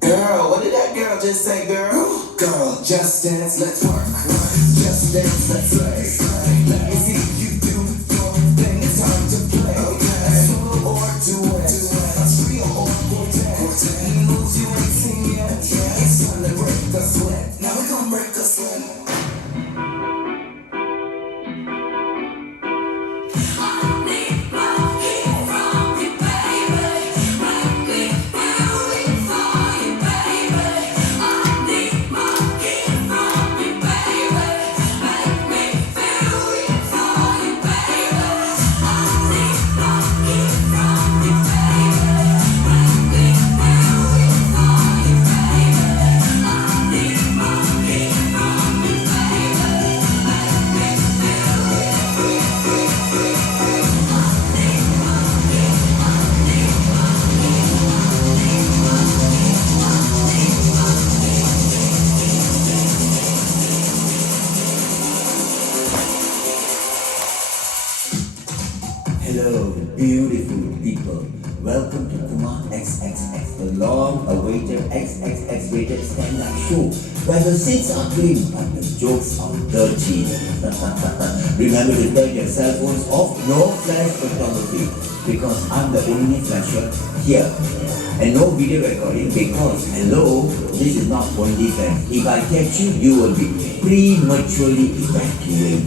Girl, what did that girl just say, girl? Girl, just dance, let's work. Just dance, let's play. Let me see you do your thing. It's time to play. Solo or duet. Trio or quartet. Any moves you ain't seen yet. It's time to break a sweat. Now we gon' break a sweat. Hello, beautiful people. Welcome to Kumar XXX, the long-awaited XXX rated stand-up show, where the scenes are clean but the jokes are dirty. Remember to turn your cell phones off, no flash photography, because I'm the only flasher here. And no video recording because, hello, this is not only flash. If I catch you, you will be prematurely evacuated.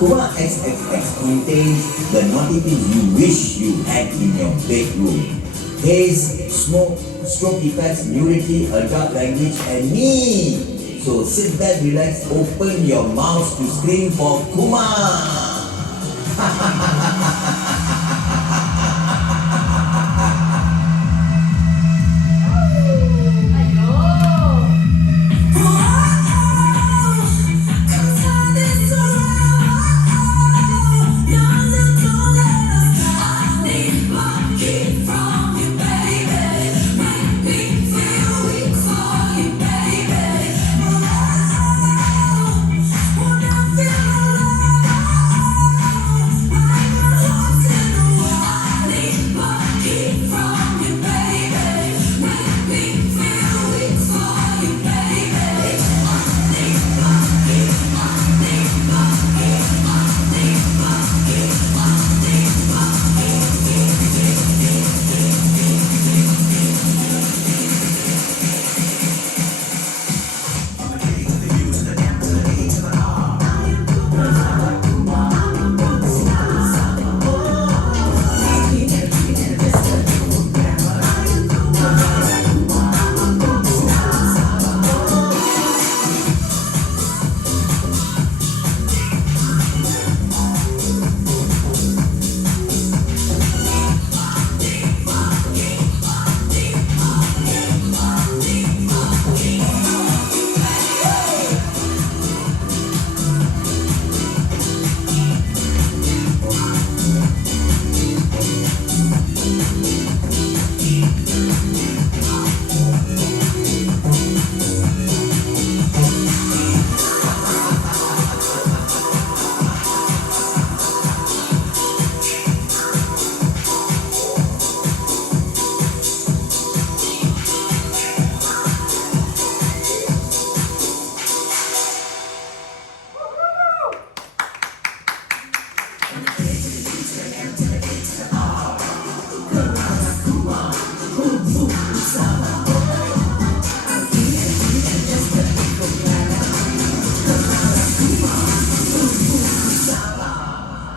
Kumar XXX contains the naughty things you wish you had in your bedroom. haze, smoke, stroke effects, nudity, adult language, and me. So sit back, relax, open your mouth to scream for Kumar.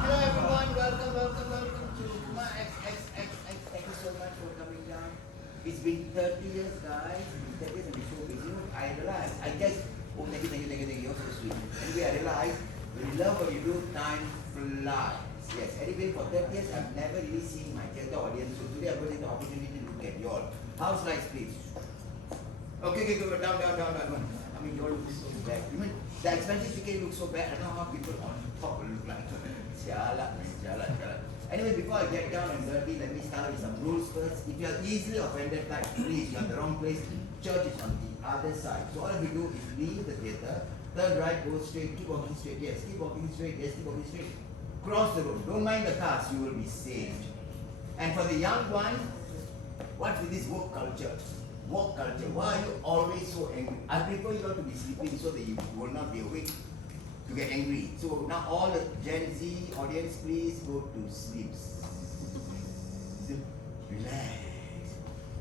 Hello everyone, welcome to Kumar XXX. Thank you so much for coming down. It's been 30 years, guys. It's been 30 years and it's so busy. I realized, thank you, you're so sweet. Anyway, I realized when you love what you do, time flies. Yes, anyway, for 30 years, I've never really seen my theatre audience. So today I'm going to take the opportunity to look at you all. House lights, please. Okay, go down. I mean, you all look so bad. Even the expensive ticket looks so bad. I don't know how people on top will look like. Jalan. Anyway, before I get down and dirty, let me start with some rules first. If you are easily offended, like please, you're in the wrong place. Church is on the other side. So all you do is leave the theatre, turn right, go straight, keep walking straight, yes, keep walking straight, yes, keep walking straight. Cross the road. Don't mind the cars, you will be saved. And for the young one, what's with this woke culture? Woke culture. Why are you always so angry? I prefer you all to be sleeping so that you will not be awake to get angry. So now all the Gen Z audience, please go to sleep. Relax.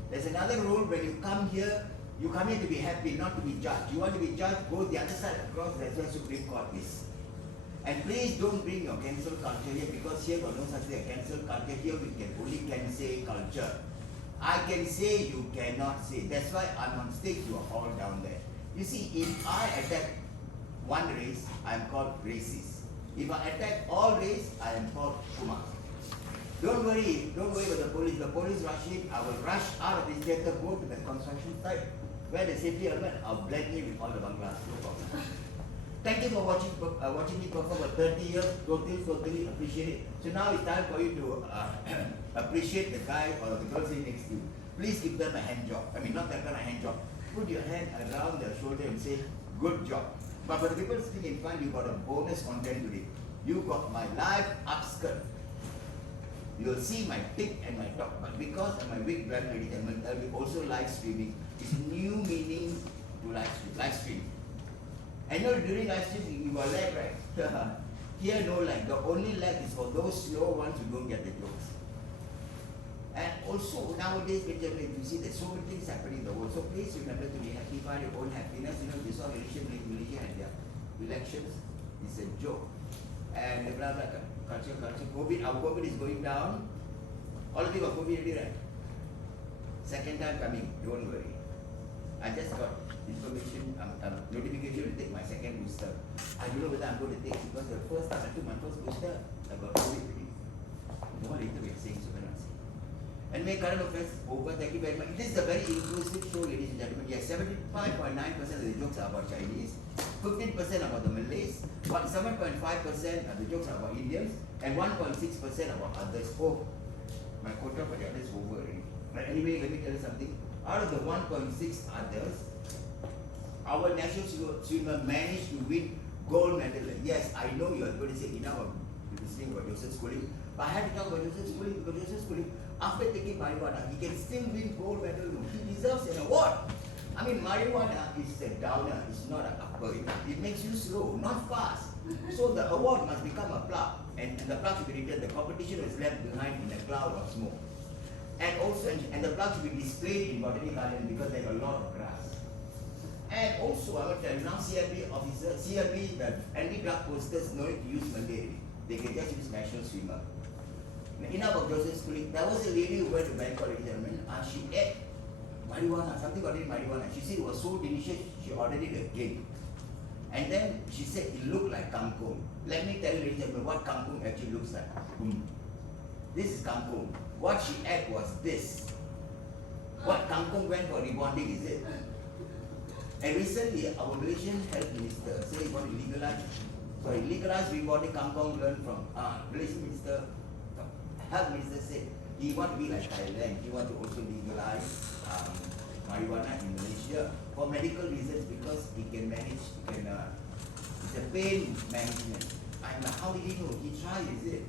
There's another rule: when you come here to be happy, not to be judged. You want to be judged, go the other side across. That's where Supreme Court is. And please don't bring your cancel culture here, because here got no such thing as cancel culture. Here we can say culture. I can say, you cannot say. That's why I'm on stage, you are all down there. You see, if I attack one race, I am called racist. If I attack all race, I am called Kumar. Don't worry about the police. The police rush in, I will rush out of this theatre, go to the construction site, where the safety element, I'll blend in with all the banglas, no problem. Thank you for watching me perform for 30 years. Totally appreciate it. So now it's time for you to appreciate the guy or the girl sitting next to you. Please give them a hand job. I mean, not that kind of hand job. Put your hand around their shoulder and say, good job. But for the people sitting in front, you got a bonus content today. You got my live upskirt. You'll see my tick and my top. But because I'm a big brand lady, I'll be also live streaming. It's new meaning to live stream. I know during live stream you got lag, right? Here no lag. The only lag is for those slow ones who don't get the jokes. And also nowadays, you see there's so many things happening in the world. So please remember to be happy, find your own happiness. You know, this all Malaysia and their elections is a joke. And blah blah culture. COVID, our COVID is going down. All of you got COVID already, right? Second time coming, don't worry. I just got information, notification to take my second booster. I don't know whether I'm going to take because the first time I took my first booster, I got COVID already. No later we are saying, so we're not saying. Anyway, current affairs over. Thank you very much. This is a very inclusive show, ladies and gentlemen. Yes, 75.9% of the jokes are about Chinese, 15% about the Malays, 7.5% of the jokes are about Indians, and 1.6% about others. Oh, my quota for the others is over already. But anyway, let me tell you something. Out of the 1.6 others, our national swimmer managed to win gold medal. Yes, I know you are going to say enough of listening about Joseph Schooling, but I had to talk about Joseph Schooling because Joseph Schooling, after taking marijuana, he can still win gold medal. He deserves an award. I mean, marijuana is a downer, it's not an upper. It makes you slow, not fast. So the award must become a plug, and the plug should be written. The competition is left behind in a cloud of smoke. And also, and the plug should be displayed in Botanic Garden because there's a lot of grass. And also, I will tell you now, CRB officer, CRB, the anti-drug posters no need to use Malay. They can just use national swimmer. Now, enough of Joseph Schooling. There was a lady who went to Bangkok, ladies and gentlemen, and she ate marijuana, something about marijuana. She said it was so delicious, she ordered it again. And then she said it looked like kangkong. Let me tell you, ladies and gentlemen, what kangkong actually looks like. This is kangkong. What she ate was this. What kangkong went for rebonding, is it? And recently, our Malaysian health minister said he want to legalize rebonding kangkong. Learned from Malaysian minister, health minister said he want to be like Thailand. He want to also legalize marijuana in Malaysia for medical reasons because he can manage. It's a pain management. I'm like, how did he know? He tried, is it?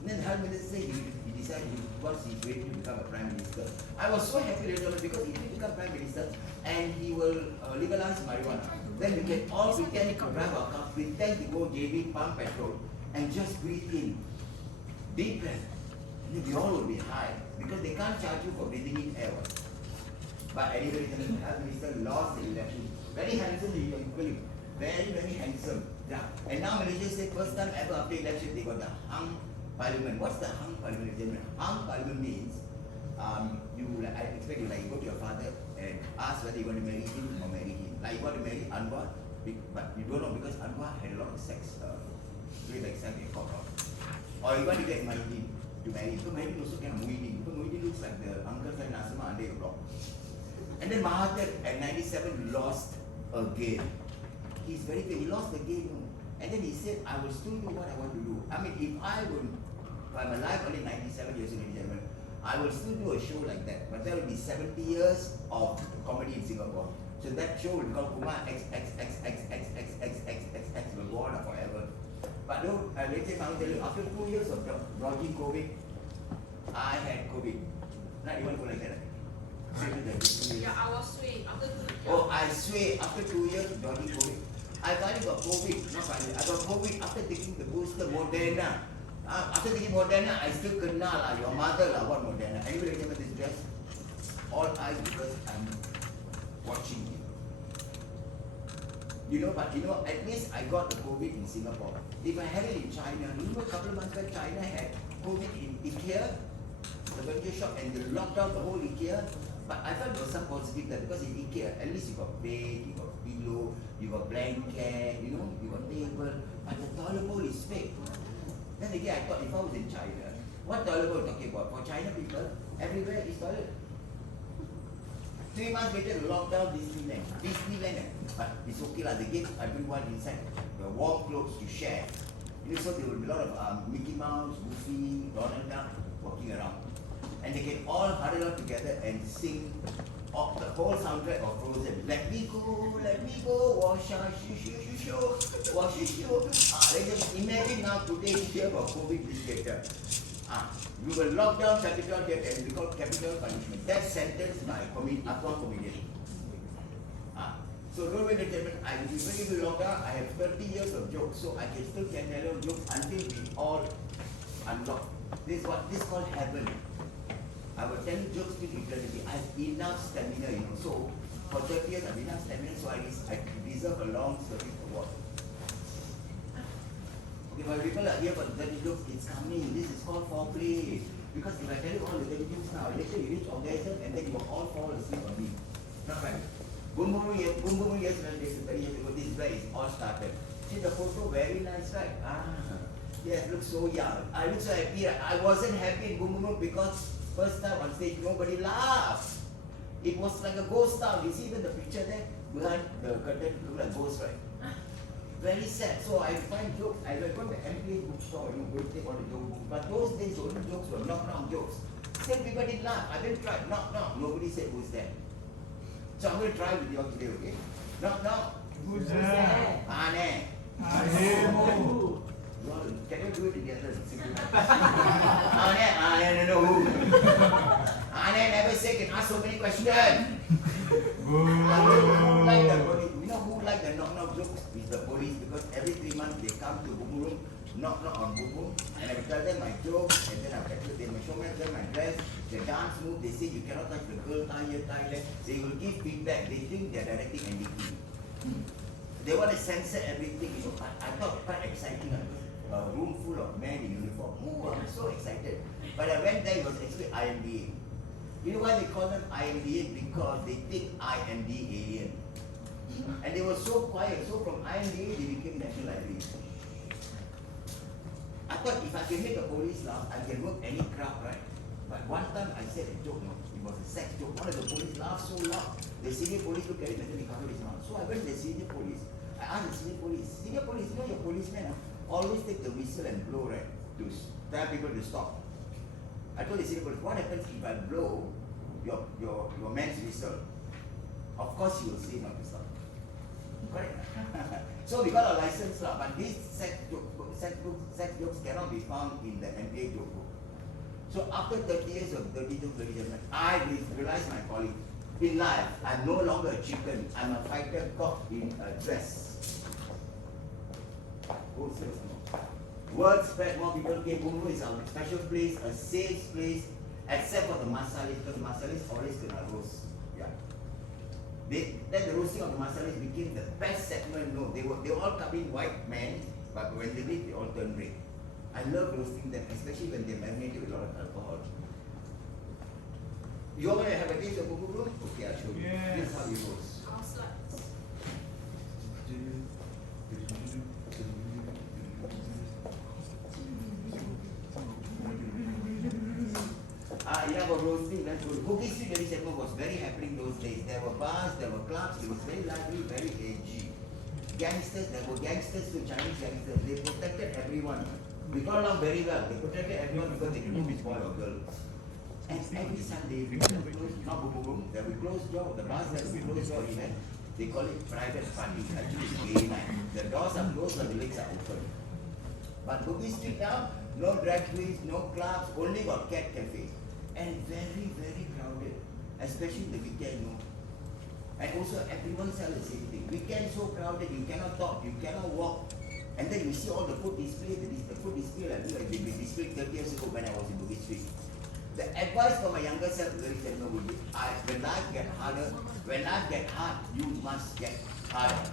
And then health minister said he decided once he's ready to become a prime minister. I was so happy later on because he will become prime minister and he will legalize marijuana. Then we can all pretend to drive our car, pretend to go JB, pump petrol, and just breathe in. Deep breath. And then we all will be high because they can't charge you for breathing in air. But anyway, the health minister lost the election. Very handsome, you can call him. Very, very handsome. Yeah. And now Malaysia said first time ever after election they got the hung parliament. What's the hung parliament? Hung parliament means I expect you go to your father and ask whether you want to marry him or marry him. Like you want to marry Anwar, but you don't know because Anwar had a lot of sex. Way back then they caught out. Or you want to get Muhyiddin to marry. So Muhyiddin also can Muhyiddin. Because Muhyiddin looks like the uncle and Nasima under your block. And then Mahathir at 97 lost again. He's very big. He lost again. And then he said, I will still do what I want to do. I mean, if I'm alive only 97 years old, I will still do a show like that. But there will be 70 years of comedy in Singapore. So that show will be called Kumar XXX will go on forever. But though, later I will tell you, after 2 years of dodging COVID, I had COVID. Now you want to go like that? Yeah, I was swaying after 2 years. Oh, I sway after 2 years of dodging COVID. I finally got COVID, not finally. I got COVID after taking the booster Moderna. After taking Moderna, I still kena your mother what Moderna. Anyway, remember this dress? All eyes because I'm watching you. But at least I got the COVID in Singapore. If I had it in China, a couple of months back, China had COVID in IKEA, the furniture shop, and they locked down the whole IKEA. But I thought there was some positive there because in IKEA, at least you got bed, you got pillow, you got blanket, you got table. But the toilet bowl is fake. Then again, I thought if I was in China, what toilet bowl talking about? For China people, everywhere is toilet. 3 months later, they locked down Disneyland. But it's okay lah. They gave everyone inside the warm clothes to share. So there will be a lot of Mickey Mouse, Goofy, Donald Duck walking around. And they can all huddle up together and sing the whole soundtrack of Frozen. Let me go, wash, wash, just imagine now today here for COVID this theater. We will lock down Capital Theatre and we call capital punishment. That sentence by one comedian. So don't wait a minute, I will be locked down. I have 30 years of jokes, so I can still tell you jokes until we all unlock. This is called heaven. I will tell you jokes till eternity. I have enough stamina, So for 30 years I have enough stamina, so I deserve a long service award. Okay, but people are here for 30 jokes, it's coming. This is called foreplay. Because if I tell you all the dirty jokes now, later you reach orgasm and then you will all fall asleep on me. Not right. Boom boom years when this is 30 years ago, this is where it all started. See the photo, very nice, right? Yes, looks so young. I look so happy. Right? I wasn't happy in boom boom because first time on stage nobody laughed. It was like a ghost town. You see even the picture there behind the curtain, look like ghost, right? Very sad. So I find jokes. I went to the MPA bookstore, go take all the joke books. But those days, the only jokes were knock jokes. Still people didn't laugh. I didn't try. Knock. Nobody said who's there. So I'm going to try with you all today, okay? Knock. Who's there? Ane. Can you do it together? Ane, no who. Ane never say can ask so many questions. Who like the knock jokes? It's the police, because every 3 months they come to Boom Room, knock on Boom Room, and I will tell them my jokes, and then I will they will show them my dress, the dance move. They say you cannot touch the girl, tie here, tie there. They will give feedback. They think they are directing NDP. They want to censor everything. So I thought quite exciting. A room full of men in uniform. Oh, I'm so excited. But I went there, it was actually IMDA. You know why they call them IMDA? Because they think I am the alien. And they were so quiet. So from IMDA, they became National Library. I thought if I can make a police laugh, I can work any crowd, right? But one time I said a joke, it was a sex joke. One of the police laughed so loud. The senior police looked at it and then he covered his mouth. So I went to the senior police. I asked the senior police, you know your policemen always take the whistle and blow, right? To tell people to stop. I told the senior police, what happens if I blow your man's whistle? Of course he will say not to stop. Correct? So we got a license, but these sex jokes cannot be found in the MPA joke book. So after 30 years of dirty jokes, I realized my calling. In life, I'm no longer a chicken. I'm a fighter cock in a dress. Word spread, more people came. Boom Room is a special place, a safe place, except for the masalis, because the masalis always gonna roast. Yeah. Then the roasting of the masalis became the best segment. No, they all come in white men, but when they leave, they all turn red. I love roasting them, especially when they're marinated with a lot of alcohol. You want to have a taste of Boom Room? Okay, I'll show you. Yes. This is how you roast. About roasting, let's go. Bugis Street Dirty segment was very happening those days. There were bars, there were clubs, it was very lively, very edgy. Gangsters, there were gangsters to Chinese gangsters. They protected everyone. We got along very well. They protected everyone because they didn't know which boy or girl. And every Sunday, we will close, not Boom Room, there will close door, the bars that will close door event. They call it private party. Actually, it's gay night. The doors are closed, the legs are open. But Bugis Street now, no drag queens, no clubs, only got cat cafe. And very, very crowded, especially the weekend, And also everyone sells the same thing. Weekend so crowded, you cannot talk, you cannot walk. And then you see all the food display, the food display like they been displayed 30 years ago when I was in Bugis Street. The advice for my younger self is very simple. When life get harder, when life get hard, you must get harder.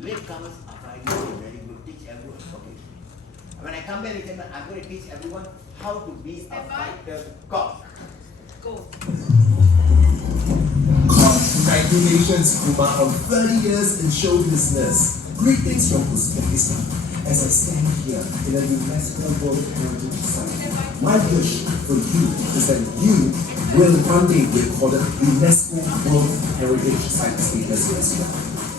Latecomers are finding it very good. Teach everyone. Okay. When I come back, I'm going to teach everyone how to be a fighter cock. Go. Congratulations, Kumar, on 30 years in show business. Greetings from Uzbekistan. As I stand here in a UNESCO World Heritage Site, my wish for you is that you will one day be recorded UNESCO World Heritage Site status as well.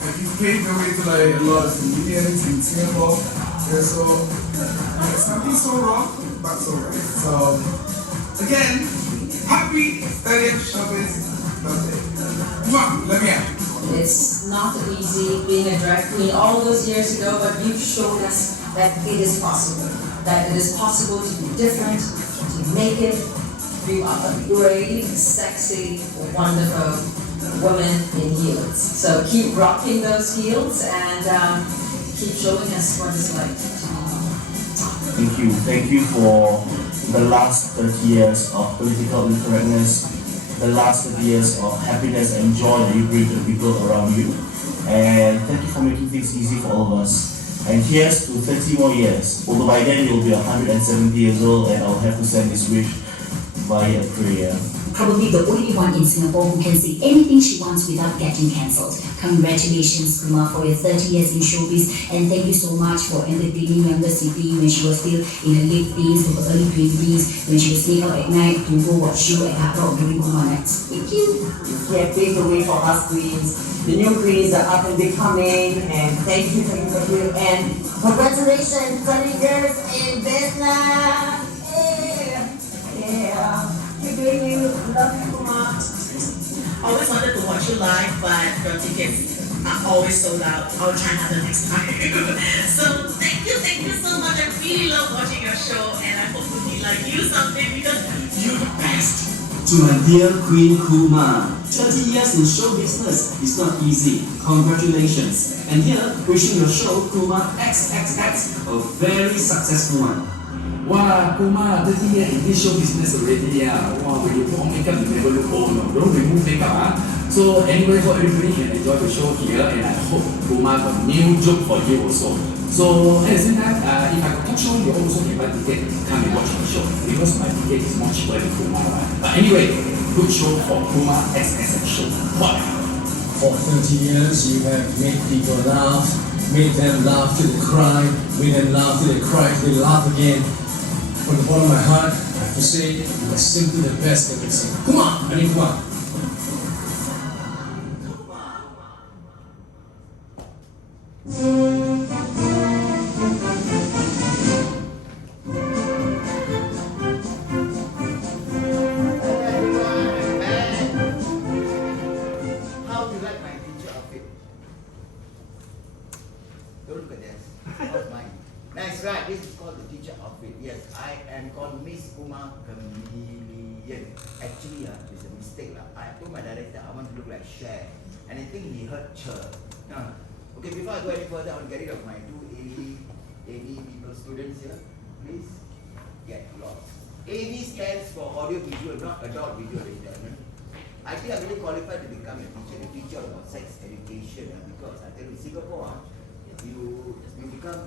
And you paved the way to like a lot of comedians in Singapore. Yeah, so something so wrong, but so right. So again, happy 30th showbiz birthday. Come on, let me out. It's not easy being a drag queen all those years ago, but you've shown us that it is possible. That it is possible to be different, to make it. You are a brave, sexy, wonderful woman in heels. So keep rocking those heels and keep showing us what it's like. Thank you for the last 30 years of political incorrectness, the last 30 years of happiness and joy that you bring to the people around you. And thank you for making things easy for all of us. And here's to 30 more years. Although by then you'll be 170 years old and I'll have to send this wish via prayer. Probably the only one in Singapore who can say anything she wants without getting cancelled. Congratulations, Kumar, for your 30 years in showbiz, and thank you so much for entertaining younger Siti when she was still in her late teens to her early 20s, when she would sneak out at night to go watch you at Hard Rock during Kumar nights. Thank you. Yeah, pave the way for us queens. The new queens are up and becoming, and thank you. And congratulations, 20 years in business. Yeah. Keep doing you. Love you, Kumar. Always wanted to watch you live, but the tickets are always sold out. I'll try harder next time. So thank you so much. I really love watching your show, and I hope to be like you someday because you're the best. To my dear Queen Kumar, 20 years in show business is not easy. Congratulations. And here, wishing your show, Kumar XXX, a very successful one. Wow, Kumar, 30 years in this show business already. Wow, when you put on makeup, you never look old. No? Don't remove makeup. So anyway, hope everybody can enjoy the show here, and I hope Kumar got a new joke for you also. So at the same time, if I got talk show, you also can buy ticket to come and watch my show because my ticket is more cheaper than Kumar. Right? But anyway, good show for Kumar XXX show. Wow. For 30 years, you have made people laugh, made them laugh till they cry, made them laugh till they cry, till they laugh again. From the bottom of my heart, I have to say, you are simply the best that we sing. Kumar! I mean Kumar. How do you like my teacher outfit? Don't look at this. That's mine. Nice, right? This is called the teacher outfit. Yes, I am called Miss Kumar Chameleon. Actually, it's a mistake. I told my director I want to look like Cher, and I think he heard Cher. Okay, before I go any further, I want to get rid of my two AV people students here. Please get lost. AV stands for audio visual, not adult video, ladies and gentlemen. I think I'm really qualified to become a teacher about sex education, because I tell you, in Singapore, you become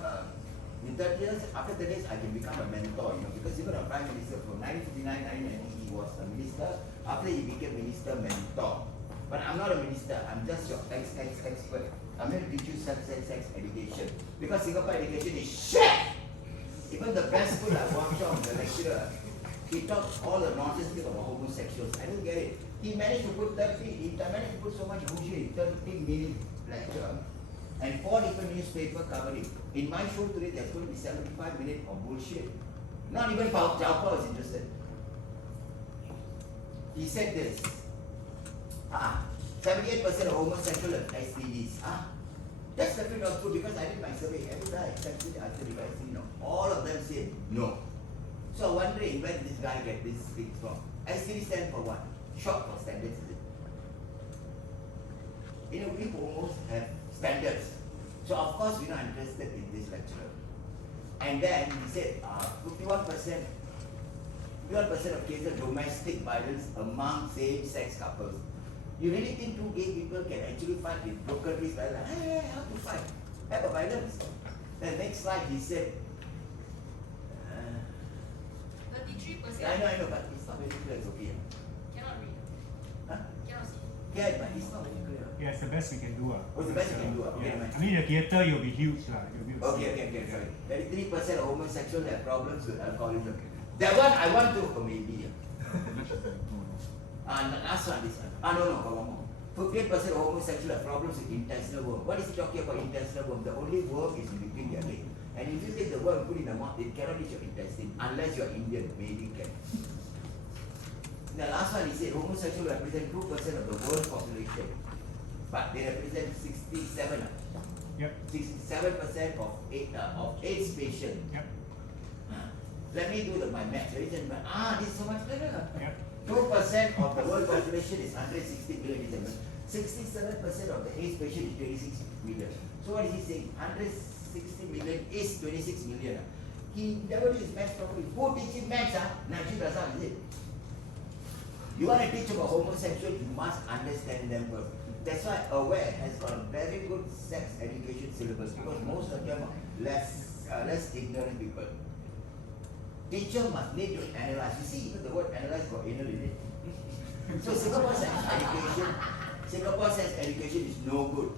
in 30 years, after 30 years, I can become a mentor, because even a prime minister from 1959, 1990, he was a minister. After he became minister, mentor. But I'm not a minister, I'm just your XX expert. I'm going to teach you sex education. Because Singapore education is shit! Even the best school like Wang Chong, the lecturer, he talks all the nonsense about homosexuals. I don't get it. He managed to put so much bullshit in 30-minute lecture. And 4 different newspaper covered it. In my show today, there's going to be 75 minutes of bullshit. Not even Pao Chao is interested. He said this. 78% of homosexual have STDs. That's definitely not true because I did my survey. Every guy accepted the answer if I see no. All of them said no. So I'm wondering where did this guy get this thing from? STD stands for what? Short for standards, is it? We almost have standards. So of course we're not interested in this lecturer. And then he said 51% of cases of domestic violence among same-sex couples. You really think two gay people can actually fight with broken wrists? Hey, how to fight? Have a violence. The next slide he said 33%. I know, but it's not very clear, it's okay. Cannot read. Cannot see. Yeah, but it's not very clear. Yeah, it's the best we can do. What's the best you can do? Okay, Yeah. I mean, the theatre, you'll be huge. Okay, sorry. 33% of homosexuals have problems with alcoholism. That one I want to, maybe. Last one, this one. No, one more. 58% of homosexuals have problems with intestinal worm. What is he talking about intestinal worm? The only worm is in between their legs. And if you take the worm and put it in the mouth, it cannot reach your intestine unless you're Indian, maybe can. The last one, he said homosexuals represent 2% of the world population. But they represent 67% of AIDS patients. Yep. Let me do my math. This is so much better. Yep. 2% of the world population is 160 million. 67% of the AIDS patient is 26 million. So what is he saying? 160 million is 26 million. He never did his math properly. Who teaches maths? Najib Razak, is it? You want to teach about homosexuals, you must understand them first. That's why Aware has got a very good sex education syllabus because most of them are less ignorant people. teacher must need to analyze. You see, even the word analyze got anal in it. So Singapore Sex education is no good.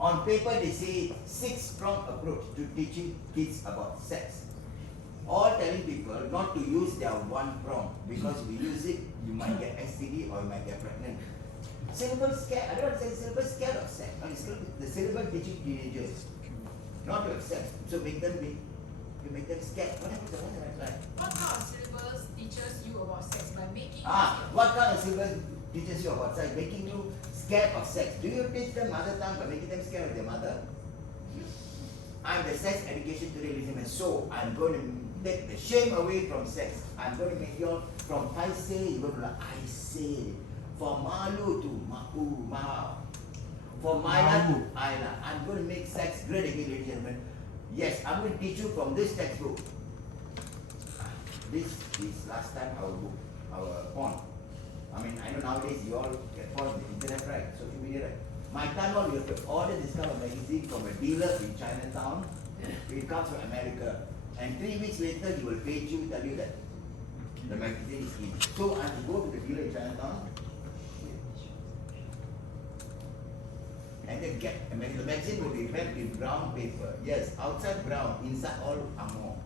On paper they say 6-pronged approach to teaching kids about sex. All telling people not to use their one prong, because if you use it, you might get STD or you might get pregnant. Syllabus scared, I don't want to say syllabus scared of sex. I mean, the syllabus teaching teenagers not to have sex. So make them scared. What happens to that? What kind of syllabus teaches you about sex by making What kind of syllabus teaches you about sex? Making you scared of sex. Do you teach them mother tongue by making them scared of their mother? I'm the sex education today, listen, and so I'm going to take the shame away from sex. I'm going to make you all from Paise, you go to I say. From Malu to Maku, Mao. From Maila to Aila. I'm going to make sex great again, ladies and gentlemen. Yes, I'm going to teach you from this textbook. This is last time our book, our porn. I mean, I know nowadays you all get porn on the internet, right? Social media, right? My time on, you have to order this kind of magazine from a dealer in Chinatown. It comes from America. And 3 weeks later, he will page you, tell you that the magazine is in. So I have to go to the dealer in Chinatown and then get the magazine will be wrapped in brown paper. Yes, outside brown, inside all Angmo.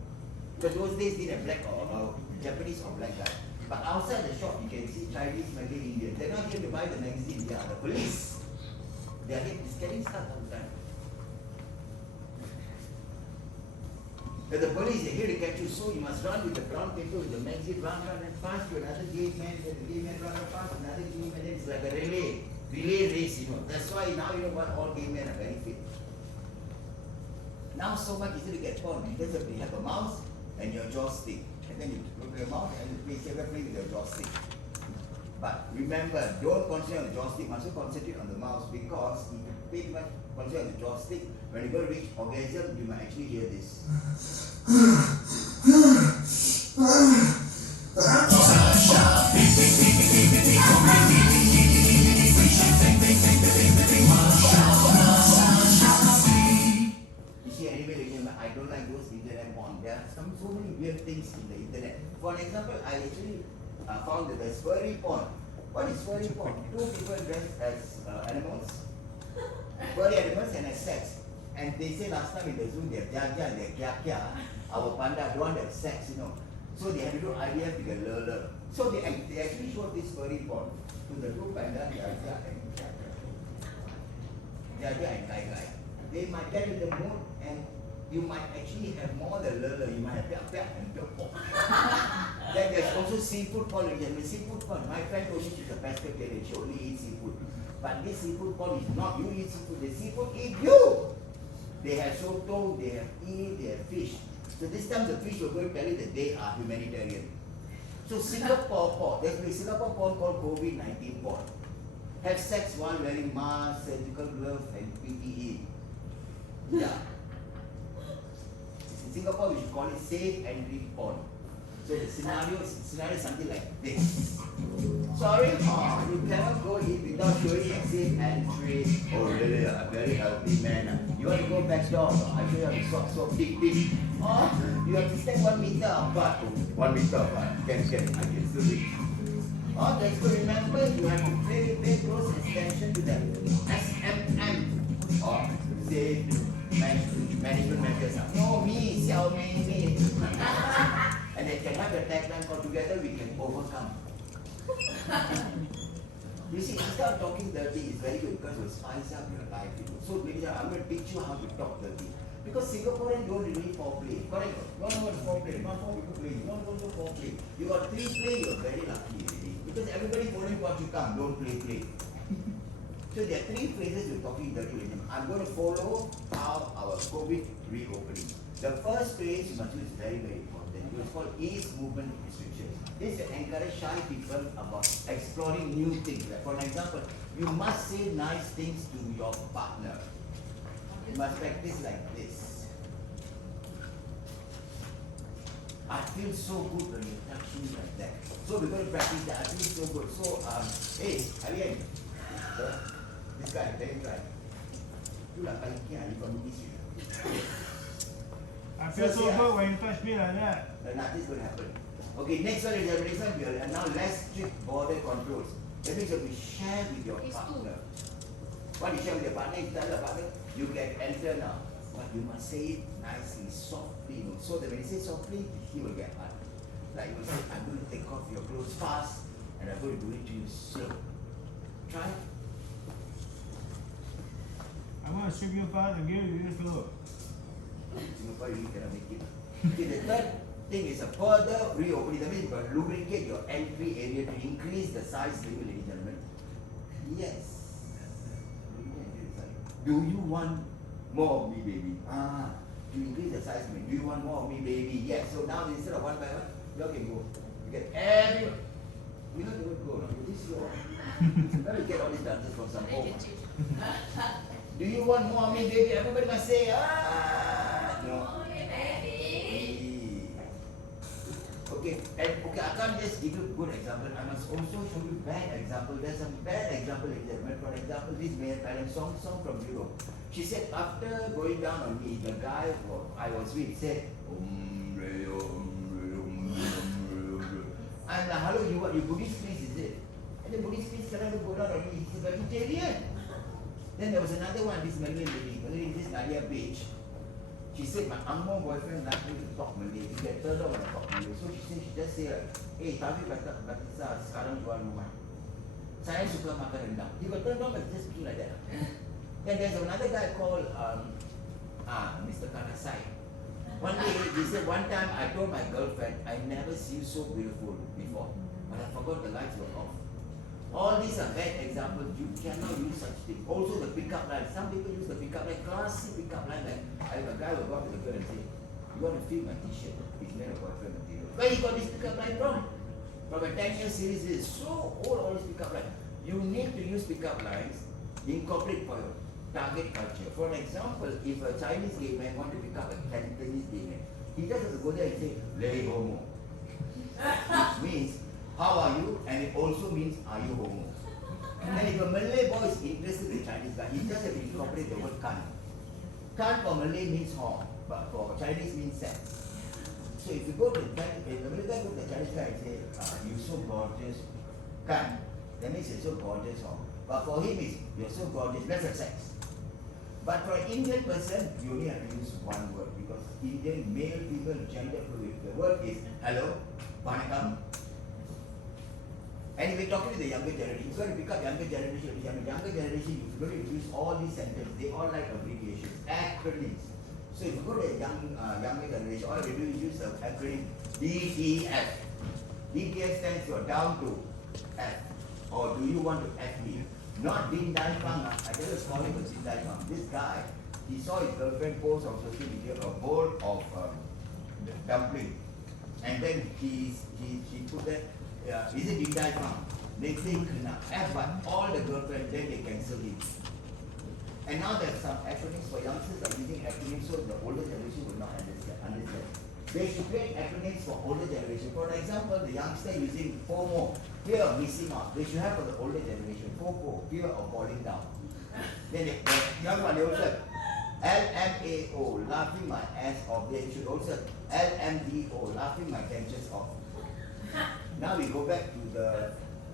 Because those days didn't have black or Japanese or black guy. But outside the shop, you can see Chinese, Malay, Indian. They're not here to buy the magazine. They are the police. They are here scaring stuff all the time. But the police are here to catch you, so you must run with the brown paper, with the magazine, run and pass to another gay man, then the gay man run and pass to another gay man, then it's like a relay race, you know. That's why now you know what, all gay men are very fit. Now so much easier to get porn because you have a mouse and your joystick. And then you look at your mouse and you play with your joystick. But remember, don't concentrate on the joystick, must concentrate on the mouse, because if you pay too much concentrate on the joystick, when you go to reach orgasm, you might actually hear this. You see, anyway, I don't like those internet porn. There are so many weird things in the internet. For example, I actually found that there's furry porn. What is furry porn? 2 people dressed as animals, furry animals, and as sex. And they say last time in the Zoom, they're jaja and they're kya. Our panda don't want to have sex, you know. So they had to do IVF to get lurler. So they actually showed this furry porn to the 2 panda, jaja and kya. Jaja and kai. They might get in the mood and you might actually have more than lurler. You might have pia and pia. Then there's also seafood porn. Seafood porn. My friend told me she's a pescatarian. She only eats seafood. But this seafood porn is not you eat seafood. The seafood eat you. They have soto, they have eel, they have fish. So this time the fish will going to tell you that they are humanitarian. So Singapore porn, there's a Singapore porn called COVID-19 porn. Have sex while wearing masks, surgical gloves and PPE. Yeah. In Singapore we should call it safe entry porn. So the scenario is something like this. Sorry, Mom, you cannot go in without showing a safe entry. Oh, really? A very healthy man. You want to go back door? I show you how to swap big. Oh, you have to step 1 meter apart. 1 meter apart. Can, I can still reach. Oh, that's good. Remember, you have to pay close attention to the SMM or safe management measures. No, me, Xiao Mei, me. And they can have a tagline called "Together we can overcome." You see, instead of talking dirty, it's very good because it will spice up your life. So, ladies, I'm going to teach you how to talk dirty. Because Singaporeans don't really foreplay. Correct? You don't know what foreplay. Not 4 people play. You don't know foreplay. You got 3 play, you're very lucky, really. Because everybody following what you come, don't play. So there are 3 phases we're talking dirty with him. I'm going to follow how our COVID reopening. The first phase you must use very, very important. It's called ease movement restriction. This will encourage shy people about exploring new things. Like for example, you must say nice things to your partner. You must practice like this. I feel so good when you touch me like that. So we're going to practice that. I feel so good. So, hey, Alien, this guy, very try. You like you from this. I I feel so good when you touch me like that. Nothing's going to happen. Okay, next one is the next one. We are now less strict border controls. That means you have to share with your partner. What you share with your partner, you tell your partner, you can enter now. But you must say it nicely, softly. You know, so that when you say softly, he will get hurt. Like you will say, I'm going to take off your clothes fast and I'm going to do it to you slow. Try. I'm going to strip you fast and give you this look. Singapore really cannot make it. Okay, the third thing is a further reopening. That means you can lubricate your entry area to increase the size limit, ladies and gentlemen. Yes. Do you want more of me, baby? To increase the size limit. Do you want more of me, baby? Yes. So now instead of one by one, you all can go. You get everyone. We don't even go now. You just go. Let me get all these dancers from some home. Do you want more of me, baby? Everybody must say, no. Okay, and okay, I can't just give you good example. I must also show you bad example. There's some bad example in there. For example, this Madam song from Europe. She said after going down on me, the guy I was with said, I'm like, hello, you what? You Buddhist priest, is it? And the Buddhist priest cannot go down on me. He's a vegetarian. Then there was another one, this Malay lady, this Nadia Beach. She said, my Angmo boyfriend likes me to talk Malay. He get turned on when I talk Malay. So she just say, hey, Tavi Batisa, sekarang jual rumah. Saya suka makan rendang. He got turned on by just speaking like that. Then there's another guy called Mr. Kanasai. One day, he said, one time I told my girlfriend, I never see you so beautiful before. But I forgot the lights were off. All these are bad examples. You cannot use such things. Also the pickup line. Some people use the pickup line, classic pickup line. Like a guy will go up to the girl and say, you want to feel my t-shirt? It's made of boyfriend material. Where you got this pickup line from? From a 10-year series. It's so old, all this pickup line. You need to use pickup lines, incorporate for your target culture. For example, if a Chinese gay man want to pick up a Cantonese gay man, he just has to go there and say, lay homo. Which means, how are you? And it also means, are you homo? And if a Malay boy is interested in Chinese guy, he just has to incorporate the word kan. Kan for Malay means horn, but for Chinese means sex. So if you go to the Malay guy go to the Chinese guy and say, you're so gorgeous, kan, that means you're so gorgeous, horn. But for him it's, you're so gorgeous, that's a sex. But for an Indian person, you only have to use one word because Indian, male, female, gender fluid. The word is hello, vanakkam. And if we're talking to the younger generation, you've got to pick up younger generation. Younger generation, you've got to use all these sentences. They all like abbreviations, acronyms. So if you go to a younger generation, all they do is use the acronym DTF. DTF stands for down to F. Or do you want to F me? Not Din Dai Fang. I tell you a story about Din Dai Fang. This guy, he saw his girlfriend post on social media a bowl of dumpling. And then she put that, is it Din Dai Fang? They say F, but all the girlfriends, then they cancel it. And now there's some acronyms for youngsters are using acronyms so the older generation will not understand. They should create acronyms for older generation. For example, the youngster using FOMO, fear of missing out. They should have for the older generation, FOPO, fear of falling down. Then the young one, they also have LMAO, laughing my ass off. They should also have LMDO, laughing my tensions off. Now we go back to the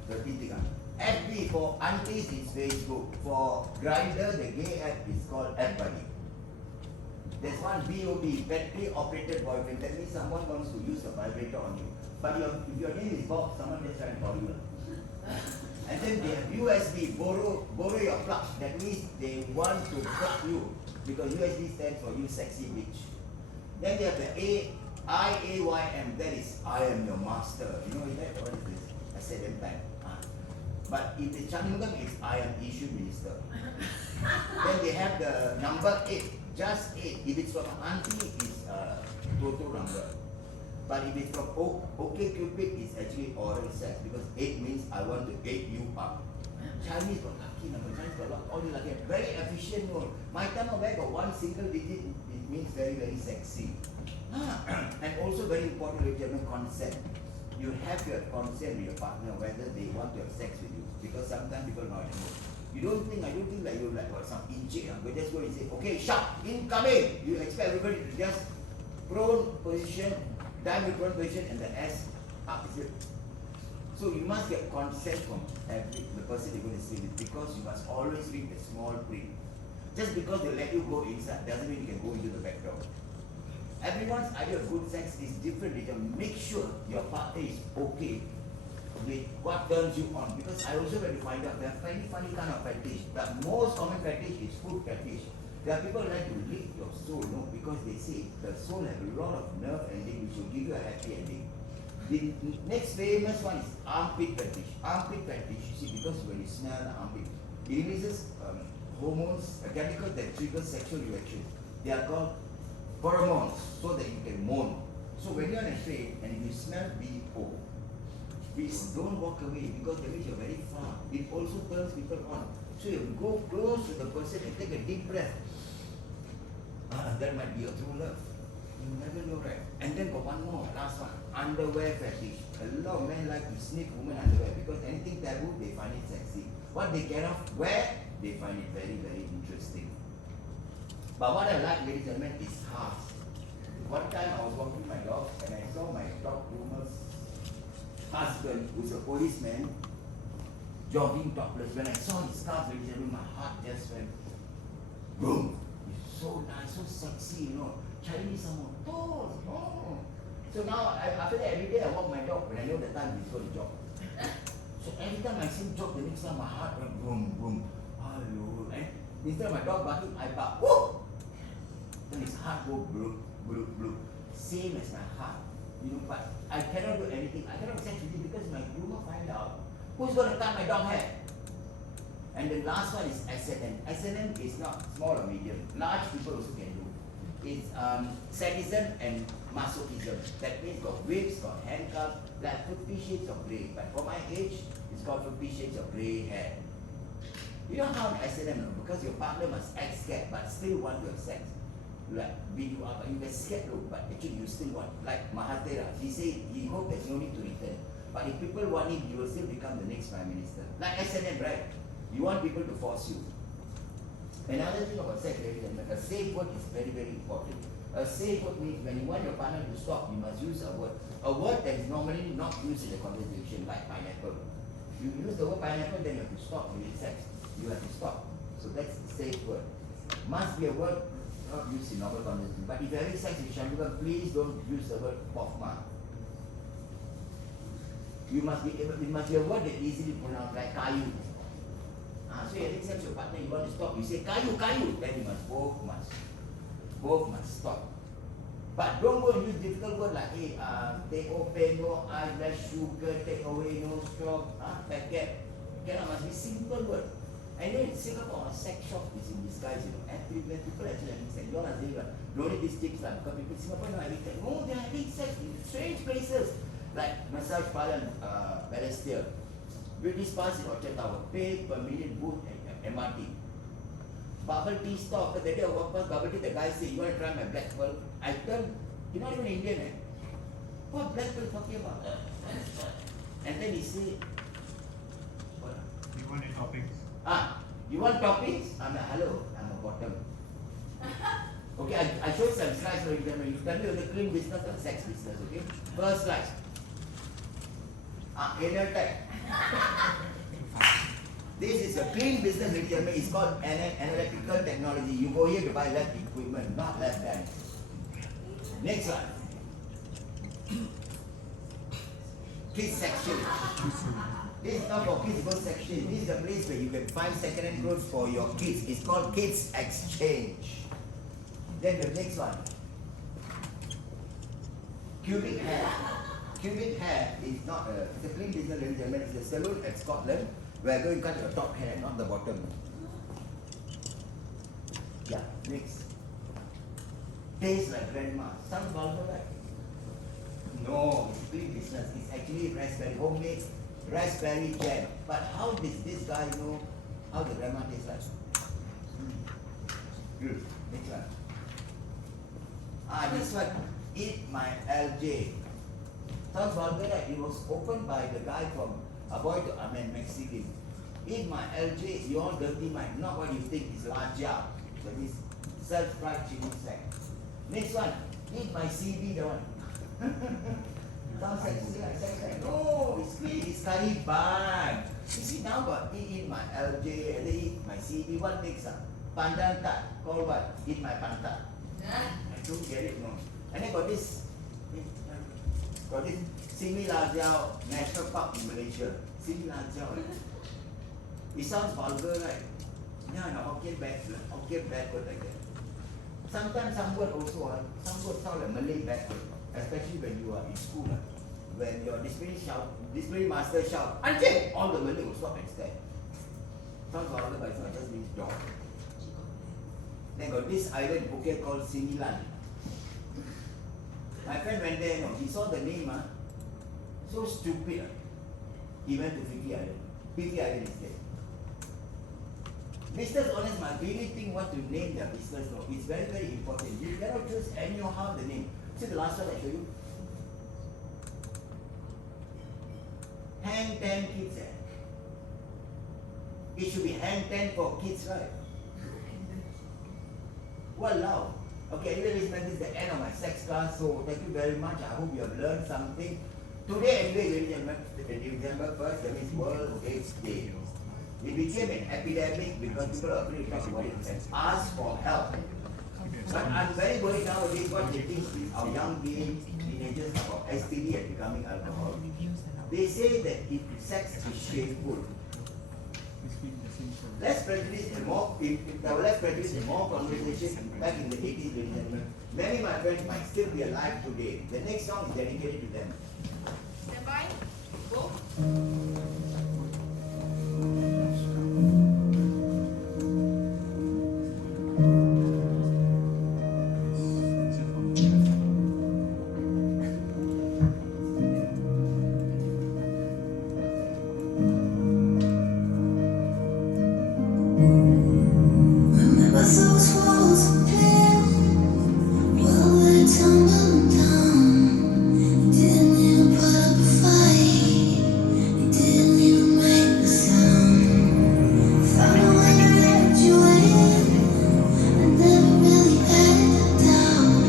thing. FB for aunties is Facebook. For Grindr, the gay app is called AppBuddy. There's one BOB, battery operated boyfriend. That means someone wants to use a vibrator on you. But if your name is Bob, someone just trying to call you. And then they have USB, borrow your plug. That means they want to plug you because USB stands for you sexy bitch. Then they have the IAYM, that is I am your master. You know that? What is this? I said them time. But if the Chanmugam is I am issue minister. Then they have the number 8, just 8. If it's from auntie, it's total number. But if it's from OkCupid, it's actually oral sex because 8 means I want to 8 you up. Chinese got lucky number, Chinese got all the lucky, very efficient one. My time where got one single digit, it means very, very sexy. And also very important with German consent. You have to have consent with your partner whether they want to have sex with you. Because sometimes people not know. I don't think like you like what some inching, but just go and say, okay, shut, incoming. You expect everybody to just prone position, diamond prone position, and the S up. Is it? So you must get consent from the person you're going to sleep with, because you must always read the small print. Just because they let you go inside doesn't mean you can go into the back door. Everyone's idea of good sex is different. You can make sure your partner is okay with what turns you on. Because I also went to find out there are funny kind of fetish. The most common fetish is food fetish. There are people who like to lick your soul, no, because they say the soul has a lot of nerve ending which will give you a happy ending. The next famous one is armpit fetish. Armpit fetish, you see, because when you smell the armpit, it releases hormones, a chemical that triggers sexual reactions. They are called pheromones, so that you can moan. So when you're on a train and if you smell BO, please don't walk away, because that means you're very far. It also turns people on. So you go close to the person and take a deep breath. That might be your true love. You never know, right? And then got one more, last one, underwear fetish. A lot of men like to sniff women underwear because anything taboo, they find it sexy. What they cannot wear, they find it very, very interesting. But what I like, ladies and gentlemen, is heart. One time I was walking my dog and I saw my dog groomer's husband, who's a policeman, jogging topless. When I saw his scarf, ladies and gentlemen, my heart just went boom. He's so nice, so sexy, you know. Chinese someone, oh. So now, after that, every day I walk my dog when I know the time he's going to jog. So every time I see him jog, the next time my heart went boom, boom. Hello. And instead of my dog barking, I bark, whoa! Then his heart go bloop, bloop, bloop. Same as my heart. You know, but I cannot do anything. I cannot sex with him because my groomer find out who's going to cut my dog hair. And the last one is S&M. S&M is not small or medium. Large people also can do. It's sadism and masochism. That means got whips, got handcuffs, like 50 shades of grey. But for my age, it's called 50 shades of grey hair. You know how S&M, because your partner must act scared but still want to have sex. Like beat you up, but you get scared though, but actually you still want. Like Mahathir, he said he hoped there's no need to return. But if people want him, he will still become the next Prime Minister. Like S&M, right? You want people to force you. Another thing about sex, ladies and gentlemen, a safe word is very, very important. A safe word means when you want your partner to stop, you must use a word. A word that is normally not used in a conversation, like pineapple. You use the word pineapple, then you have to stop with sex. You have to stop. So that's the safe word. Must be a word not used in normal conversation. But if you're having sex with Shanmuga, please don't use the word pofma. It must be a word that easily pronounced, like kayu. So you're having sex with your partner, you want to stop, you say kayu, kayu, then you both must stop. But don't go and use difficult words like take open, no eyelash, sugar, take away, no straw, packet. Cannot, must be simple word. I know in Singapore, a sex shop is in disguise, you know. Everywhere people actually having sex. You all are saying, don't need these tips, because people in Singapore are having sex. No, they are having sex in strange places. Like massage parlor in Balestier, beauty spas in Orchard Tower, pay per minute booth at MRT. Bubble tea store, because the day I walk past bubble tea, the guy said, you want to try my black pearl? I turned, you're not even Indian, eh? What black pearl talking about? And then he said, what? You want the toppings? You want toppings? I'm like, hello, I'm a bottom. Okay, I showed some slides for you. You tell me whether clean business or sex business, okay? First slide. Anal tech. This is a clean business, ladies and gentlemen. It's called analytical technology. You go here to buy lab equipment, not lab banks. Next one. Kids section. This is not for kids, go section. This is the place where you can find second-hand clothes for your kids. It's called Kids Exchange. Then the next one. Cubic hair. Cubic hair is not it's a clean business, ladies and gentlemen. It's a salon at Scotland where you cut your top hair, not the bottom. Yeah, next. Tastes like grandma. Sounds vulgar, right? No, it's clean business. It's actually raspberry, homemade raspberry jam. But how does this guy know how the grandma tastes like? Good. Next one. This one. Eat My LJ. Sounds vulgar, right? It was opened by the guy from A Boy to Amen, Mexican. Eat My LJ, your dirty mind. Not what you think is large. That is self-pride chili sack. Next one. Eat my CB, the one. Sounds like, no, it's sweet, it's curry bun. You see, now got eat my LJ, and they eat my CB. What makes up? Pandan tat. Call what? Eat my pandan. I don't get it, no. And then got this Simi Lajiao National Park in Malaysia. Simi Lajiao. It sounds vulgar, right? Yeah, no, Hokkien backward like that. Sometimes some word also, some words sound like Malay backward, especially when you are in school. When your discipline master shout, "Anjing!" all the Malay will stop and stare. Sounds vulgar, but it's not, just means dog. Then got this island in Phuket called Similan. My friend went there, he saw the name, so stupid. He went to Fiji Island. Fiji Island instead. Business owners must really think what to name their business. No, it's very, very important. You cannot choose anyhow the name. See the last one I show you? Hang 10 kids. It should be hang 10 for kids, right? Walao. Okay, anyway, ladies and gentlemen, this is the end of my sex class. So thank you very much. I hope you have learned something. Today, anyway, ladies and gentlemen, December 1st, that means World AIDS Day. It became an epidemic because people are afraid to talk about it and ask for help. But I'm very worried nowadays what they think is our young teenagers about STD and becoming alcohol. They say that if sex is shameful, less prejudice and more conversation back in the 80s, ladies and gentlemen. Many of my friends might still be alive today. The next song is dedicated to them. Stand by. Go. Remember those walls of pain? Well, they tumbled down. You didn't even put up a fight. You didn't even make a sound. Found a way to let you in. I never really had a doubt.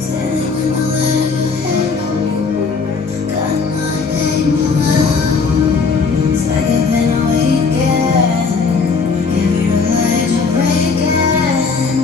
Standing in the light of your halo, got my name around. It's like I've been awakened. Every light you're breaking.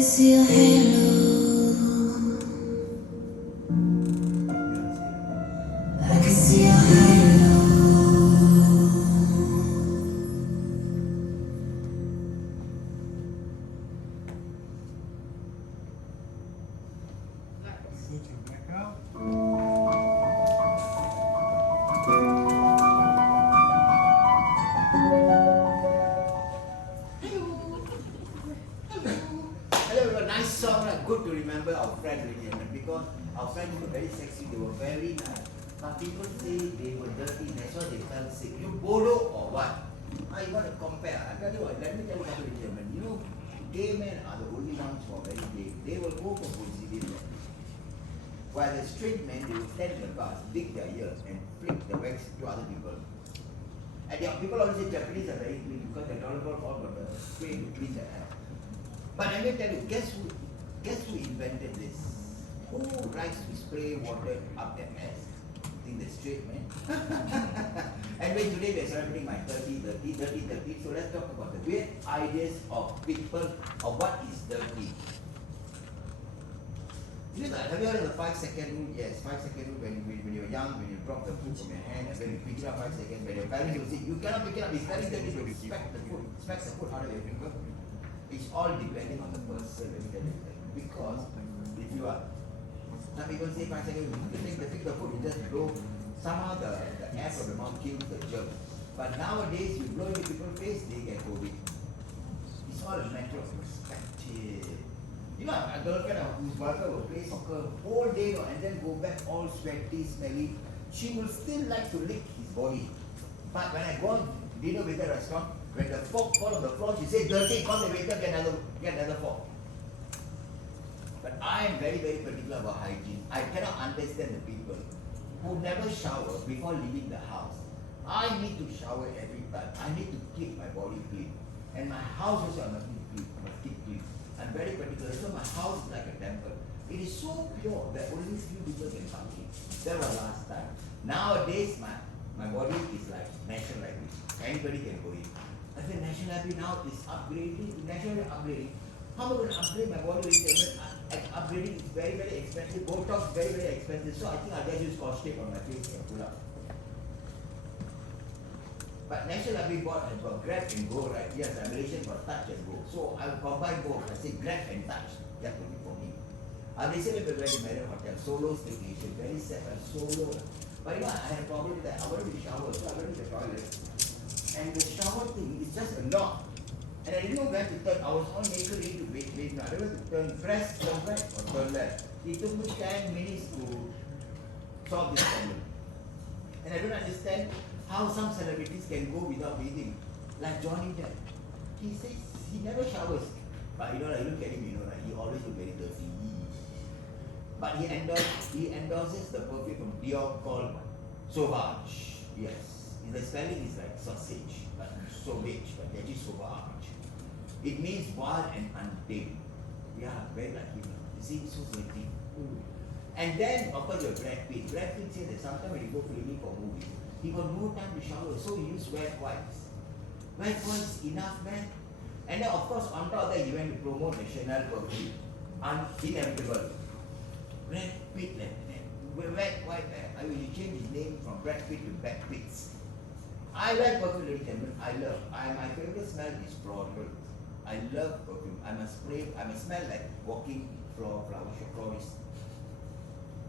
can see your halo. I can see your halo. Switching back out. Hello, a nice song, good to remember our friend William, because our friends were very sexy, they were very nice. But people say they were dirty, that's why they felt sick. You bolo or what? You want to compare? I tell you what, let me tell you something, gentlemen. You know, gay men are the only ones who are very gay. They will go for Brazilian. While the straight men, they will stand in the bars, dig their ears, and flick the wax to other people. And people always say Japanese are very clean because they're not all got the spray to clean their hair. But let me tell you, guess who invented this? Who likes to spray water up their ass? Think the straight man? Anyway, today we are celebrating my 30, so let's talk about the weird ideas of people of what is dirty. You know, have you heard of the 5-second rule? Yes, 5-second rule when you're young, when you drop the food from your hand and then you pick it up 5 seconds, when your parents will say, you cannot pick it up, it's very dirty, so smack the food out of your finger. It's all depending on the person, let me tell you. Because if you are, some people say 5 seconds, you can take the food, you just blow, somehow the air from the mouth kills the germ. But nowadays, you blow into people's face, they get COVID. It's all a matter of perspective. You know, a girlfriend whose boyfriend will play soccer whole day and then go back all sweaty, smelly, she will still like to lick his body. But when I go on dinner with a restaurant, when the fork falls on the floor, she says, dirty, call the waiter, get another fork. But I am very, very particular about hygiene. I cannot understand the people who never shower before leaving the house. I need to shower every time. I need to keep my body clean. And my house also I must keep clean. I'm very particular. So my house is like a temple. It is so pure that only few people can come in. That was last time. Nowadays, my body is like National Library. Anybody can go in. I said National Library now is upgrading. National Library upgrading. How am I going to upgrade my body? Upgrading is very, very expensive. Botox very, very expensive. So I think I'll just use Scotch tape on my face and pull up. But National Library bought has got grab and go, right? Yes, Malaysian got touch and go. So I will combine both. I say grab and touch. That will be for me. I recently went to Marriott Hotel, solo staycation, very sad, solo. But you know, I had a problem with that. I wanted to shower, so I went to the toilet. And the shower thing is just a knob. And I didn't know where to turn. I was all naked ready to wait. No, I don't know to turn, press, turn right or turn left. It took me 10 minutes to solve this problem. And I don't understand how some celebrities can go without bathing. Like Johnny Depp. He says he never showers. But you know, like, look at him, you know, like, he always look very dirty. But he endorses the perfume from Dior called Sauvage. Yes. The spelling is like sausage, but sauvage, but that is Sauvage. It means wild and untamed. Yeah, very like him. You see, so dirty. And then, of course, you have Brad Pitt. Brad Pitt said that sometimes when you go filming for movies, he got no time to shower, so he used wet wipes. Wet wipes enough, man. And then, of course, on top of that, he went to promote the Chanel perfume. Inevitable. Brad Pitt, wet wipe. I will change his name from Brad Pitt to Brad Pitts. I like perfume, ladies and gentlemen. My favorite smell is floral. I love perfume. I must smell like walking florist.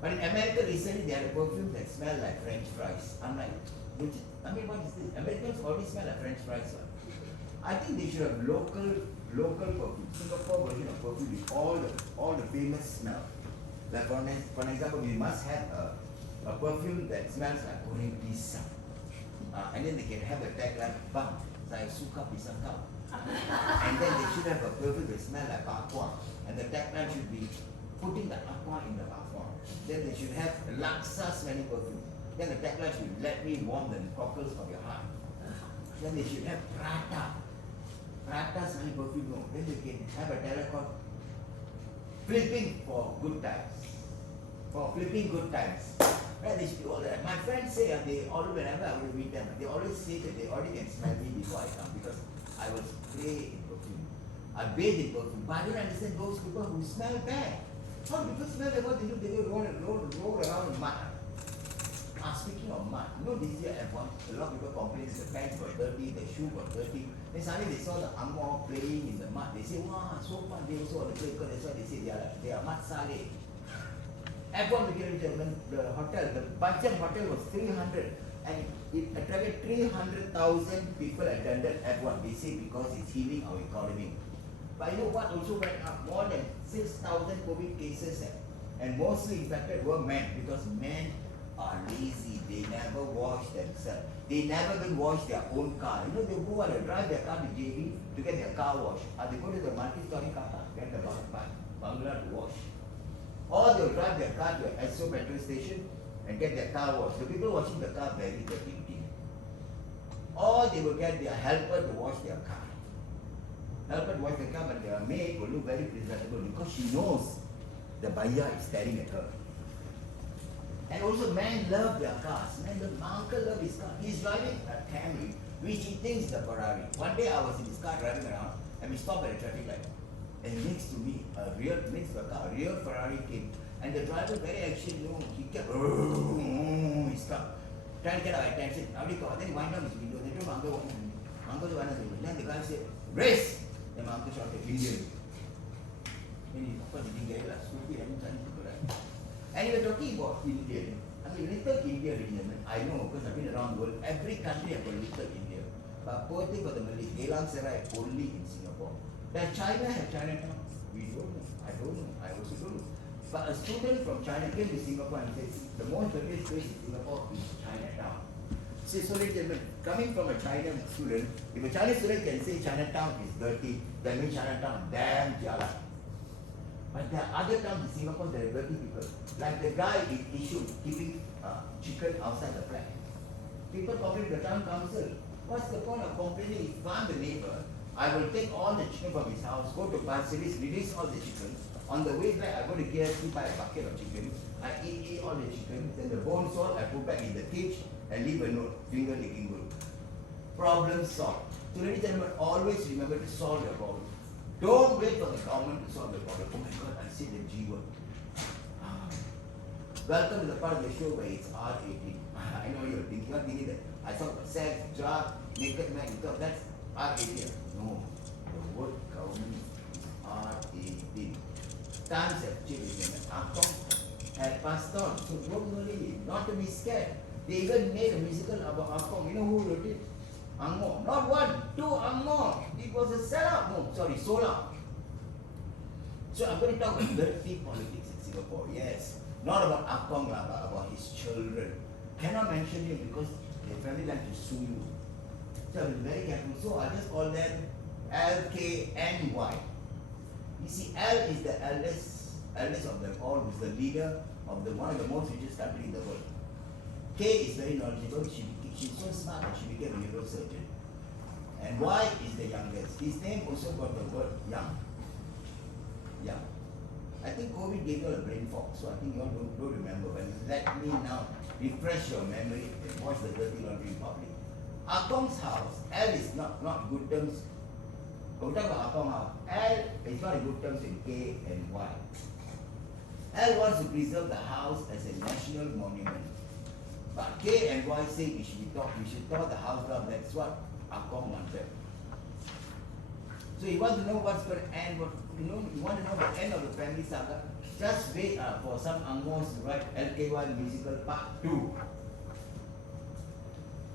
But in America recently, they had a perfume that smell like French fries. I'm like, what is this? Americans always smell like French fries. I think they should have local perfume. Singapore version of perfume with all the famous smell. Like for example, we must have a perfume that smells like goreng pisang. And then they can have the tagline, bang, saya suka pisang kau. And then they should have a perfume that smells like aqua. And the tagline should be putting the aqua in the aqua. Then they should have laksa smelling perfume. Then the tagline should be, let me warm the cockles of your heart. Then they should have prata smelling perfume. Then they can have a tagline called flipping for good times. For flipping good times. Right, they should do all that. My friends say, they always, whenever I will meet them, they always say that they already can smell me before I come because I will spray in perfume. I bathe in perfume. But I don't understand those people who smell bad. How do people smell bad? What they do? They go roll around in mud. Speaking of mud, you know this year F1, a lot of people complain the pants got dirty, the shoe got dirty. Then suddenly they saw the Angmo playing in the mud. They say, wow, so fun. They also want to play because that's why they say they are mud sale. F1 the hotel, the Bunchen hotel was 300 and it attracted 300,000 people attended F1. They say because it's healing our economy. But you know what also went up? More than 6,000 COVID cases and mostly infected were men because men are lazy. They never wash themselves. They never even wash their own car. You know, they go and drive their car to JB to get their car washed. Or they go to the multi-story car park, get the bungalow to wash. Or they'll drive their car to an SO petrol station and get their car washed. The people washing the car very dirty. Or they will get their helper to wash their car. Helper to wash the car, but their maid will look very presentable because she knows the buyer is staring at her. And also men love their cars. My uncle loves his car. He's driving a Camry, which he thinks is a Ferrari. One day I was in his car driving around and we stopped at a traffic light. And next to me, a real Ferrari came. And the driver very actually, he kept, he stopped. Trying to get our attention. Then he wind down his window. Then told my uncle, then the guy said, race! Then my uncle shouted, Indian. Then he, of course, he didn't get it, stupid, I'm trying to correct. And we were talking about India. I mean, little India region, I know because I've been around the world, every country has got little India. But poor thing for the Malays, Geylang Serai only in Singapore. Does China have Chinatown? We don't know. I don't know. I also don't know. But a student from China came to Singapore and said, the most dirtiest place in Singapore is Chinatown. So ladies and gentlemen, coming from a China student, if a Chinese student can say Chinatown is dirty, that means Chinatown damn jalan. But there are other towns in Singapore that are dirty people. Like the guy in Yishun keeping chicken outside the flat. People complain to the town council. What's the point of complaining? If I'm the neighbor, I will take all the chicken from his house, go to Pasir-Ris, release all the chicken. On the way back, I go to KFC, buy a bucket of chicken. I eat all the chicken. Then the bones all I put back in the cage and leave a note, finger licking good. Problem solved. So ladies and gentlemen, always remember to solve your problem. Don't wait for the government to solve the problem. Oh my God, I said the G word. Welcome to the part of the show where it's R18. I know you're thinking that I talk about sex, drug, naked man, you thought that's R18. No, the word government is R18. Times have changed. Akong had passed on. So don't worry, not to be scared. They even made a musical about Akong. You know who wrote it? Angmo. Not one, two Angmo. It was a sellout. No, sorry, sold out. So I'm going to talk about dirty politics in Singapore. Yes. Not about Akong, but about his children. Cannot mention him because they probably like to sue you. So I'm very careful. So I just call them LKNY. You see, L is the eldest of them all, who's the leader of one of the most richest countries in the world. K is very knowledgeable. She's so smart that she became a neurosurgeon. And Y is the youngest. His name also got the word young. Young. I think COVID gave you all a brain fog, so I think you all don't remember. But let me now refresh your memory and watch the dirty laundry in public. Akong's house, L is not good terms. When we talk about Akong house, L is not in good terms with K and Y. L wants to preserve the house as a national monument. But K and Y say we should tear the house down. That's what Akong wanted. So you want to know what's going to end, you want to know the end of the family saga? Just wait for some Angmos to write LKY musical part 2.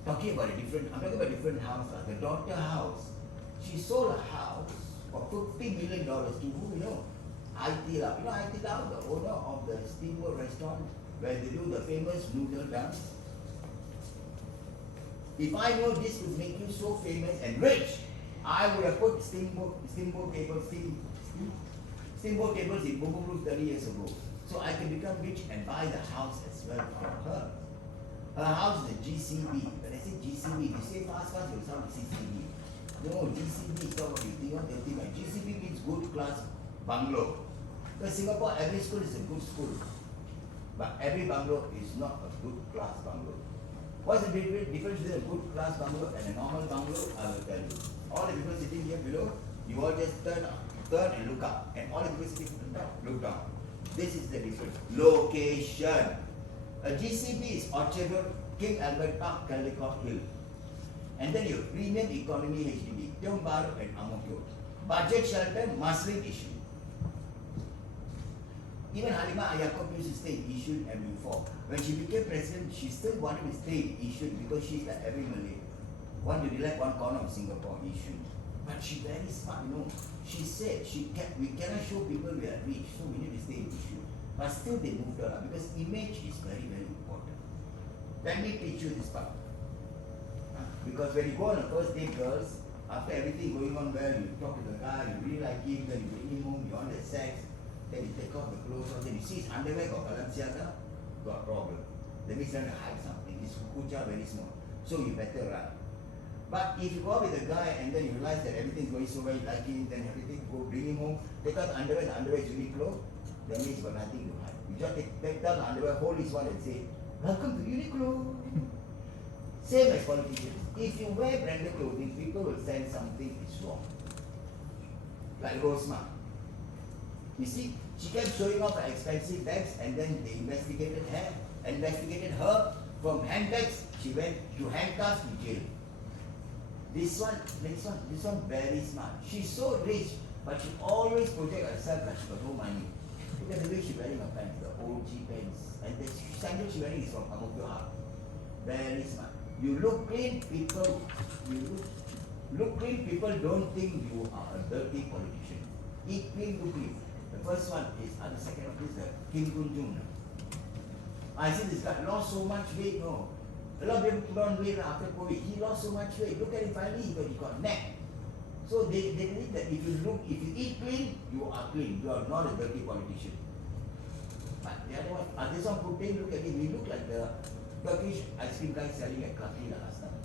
I'm talking about a different house. The daughter house. She sold a house for $50 million to who you know? IT Lau. You know IT Lau, the owner of the steamboat restaurant where they do the famous noodle dance? If I know this would make you so famous and rich, I would have put steamboat tables in Bugaboo 30 years ago. So I can become rich and buy the house as well for her. Her house is a GCB. When I say GCB, you say fast, you'll sound CCB. No, GCB is not what you think of. They think like GCB means good class bungalow. Because Singapore, every school is a good school. But every bungalow is not a good class bungalow. What's the difference between a good class bungalow and a normal bungalow? I will tell you. All the people sitting here below, You all just turn and look up, and all the people sitting look down. This is the difference. Location. A GCB is Orchard Road, King Albert Park, Caldecott Hill. And then your premium economy HDB, Tiong Bahru and Ang Mo Kio. Budget shelter, Muslim issue. Even Halima Ayakob used to stay in Yishun and before. When she became president, she still wanted to stay in Yishun because she's like every Malay. Want to elect one corner of Singapore, Yishun. But she very smart, you know. She said we cannot show people we are rich, so we need to stay in Yishun. But still they moved on because image is very, very important. Let me teach you this part. Because when you go on a first date, girls, after everything going on well, you talk to the guy, you really like him, then you bring him home, you want the sex. Then you take off the clothes, then you see his underwear got Balenciaga, got a problem. That means trying to hide something. His kucha very small. So you better run. But if you go out with a guy and then you realize that everything's going so well, you like him, then everything, go bring him home, take out the underwear is Uniqlo, that means you got nothing to hide. You just take down the underwear, hold his one and say, welcome to Uniqlo. Same as politicians. If you wear branded clothing, people will sense something is wrong. Like Rosma. You see, she kept showing off her expensive bags and then they investigated her from handbags, she went to handcuffs to jail. This one very smart. She's so rich, but she always projects herself like she got no money. Look at the way she's wearing her pants, the OG pants. And the sandals she's wearing is from Ang Mo Kio Hub. Very smart. You look clean, people don't think you are a dirty politician. Eat clean, look clean. The first one is, the second one is Kim Kun-jung. I see this guy lost so much weight, no. A lot of people put on weight after COVID. He lost so much weight. Look at him finally, he got neck. So they believe that if you eat clean, you are clean. You are not a dirty politician. But the other one, this one Putin, look at him. He looked like the Turkish ice cream guy selling at Katrina last time.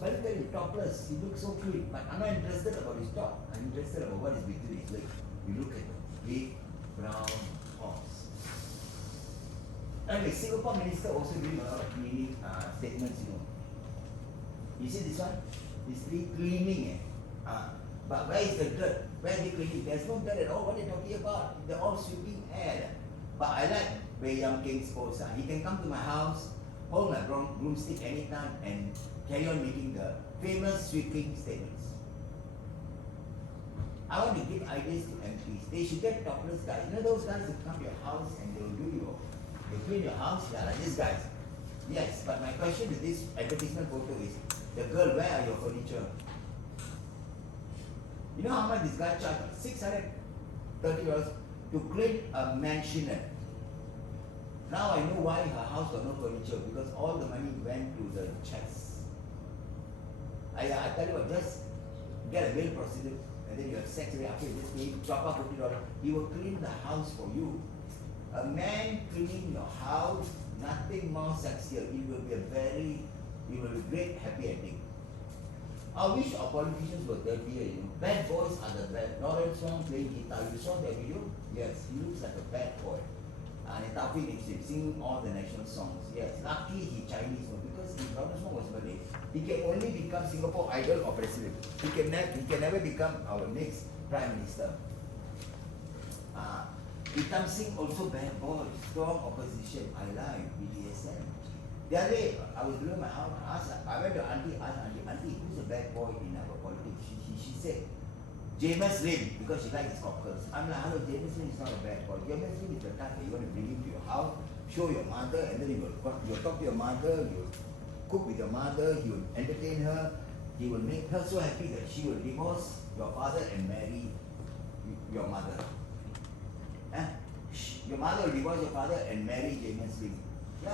But look at him, topless. He looks so clean. But I'm not interested about his top. I'm interested about what is between his legs. You look at him. Big brown horse. Anyway, Singapore minister also doing a lot of cleaning statements, you know. You see this one? It's really cleaning. But where is the dirt? Where are they cleaning? There's no dirt at all. What are they talking about? They're all sweeping air. But I like Wei Yang King's post. He can come to my house, hold my broomstick anytime and carry on making the famous sweeping statements. I want to give ideas to MPs. They should get topless guys. You know those guys who come to your house and they will they clean your house? Yeah, like these guys. Yes, but my question to this advertisement photo is, the girl, where are your furniture? You know how much this guy charged? $630 to clean a mansionette. Now I know why her house got no furniture, because all the money went to the checks. I tell you what, just get a male prostitute and then you have sex with him, after you just pay, chop up $50, he will clean the house for you. A man cleaning your house, nothing more sexier. It will be a great happy ending. I wish our politicians were dirtier, you know. Bad boys are the bad. Lawrence Wong playing guitar. You saw that video? Yes, he looks like a bad boy. And Taufik needs him, singing all the national songs. Yes, lucky he Chinese, no, because if Lawrence Wong was Malay, he can only become Singapore idol or president. He can never become our next prime minister. Itam Singh also bad boy, strong opposition. I like BDSM. The other day, I was doing my house, I went to auntie, who's a bad boy in our politics? She said, James Lim, because she likes his cockles. I'm like, hello, James Lim is not a bad boy. James Lim is the type that you want to bring him to your house, show your mother, and then you'll talk to your mother, you'll cook with your mother, he will entertain her, he will make her so happy that she will divorce your father and marry your mother. Your mother will divorce your father and marry James Lim. Yeah.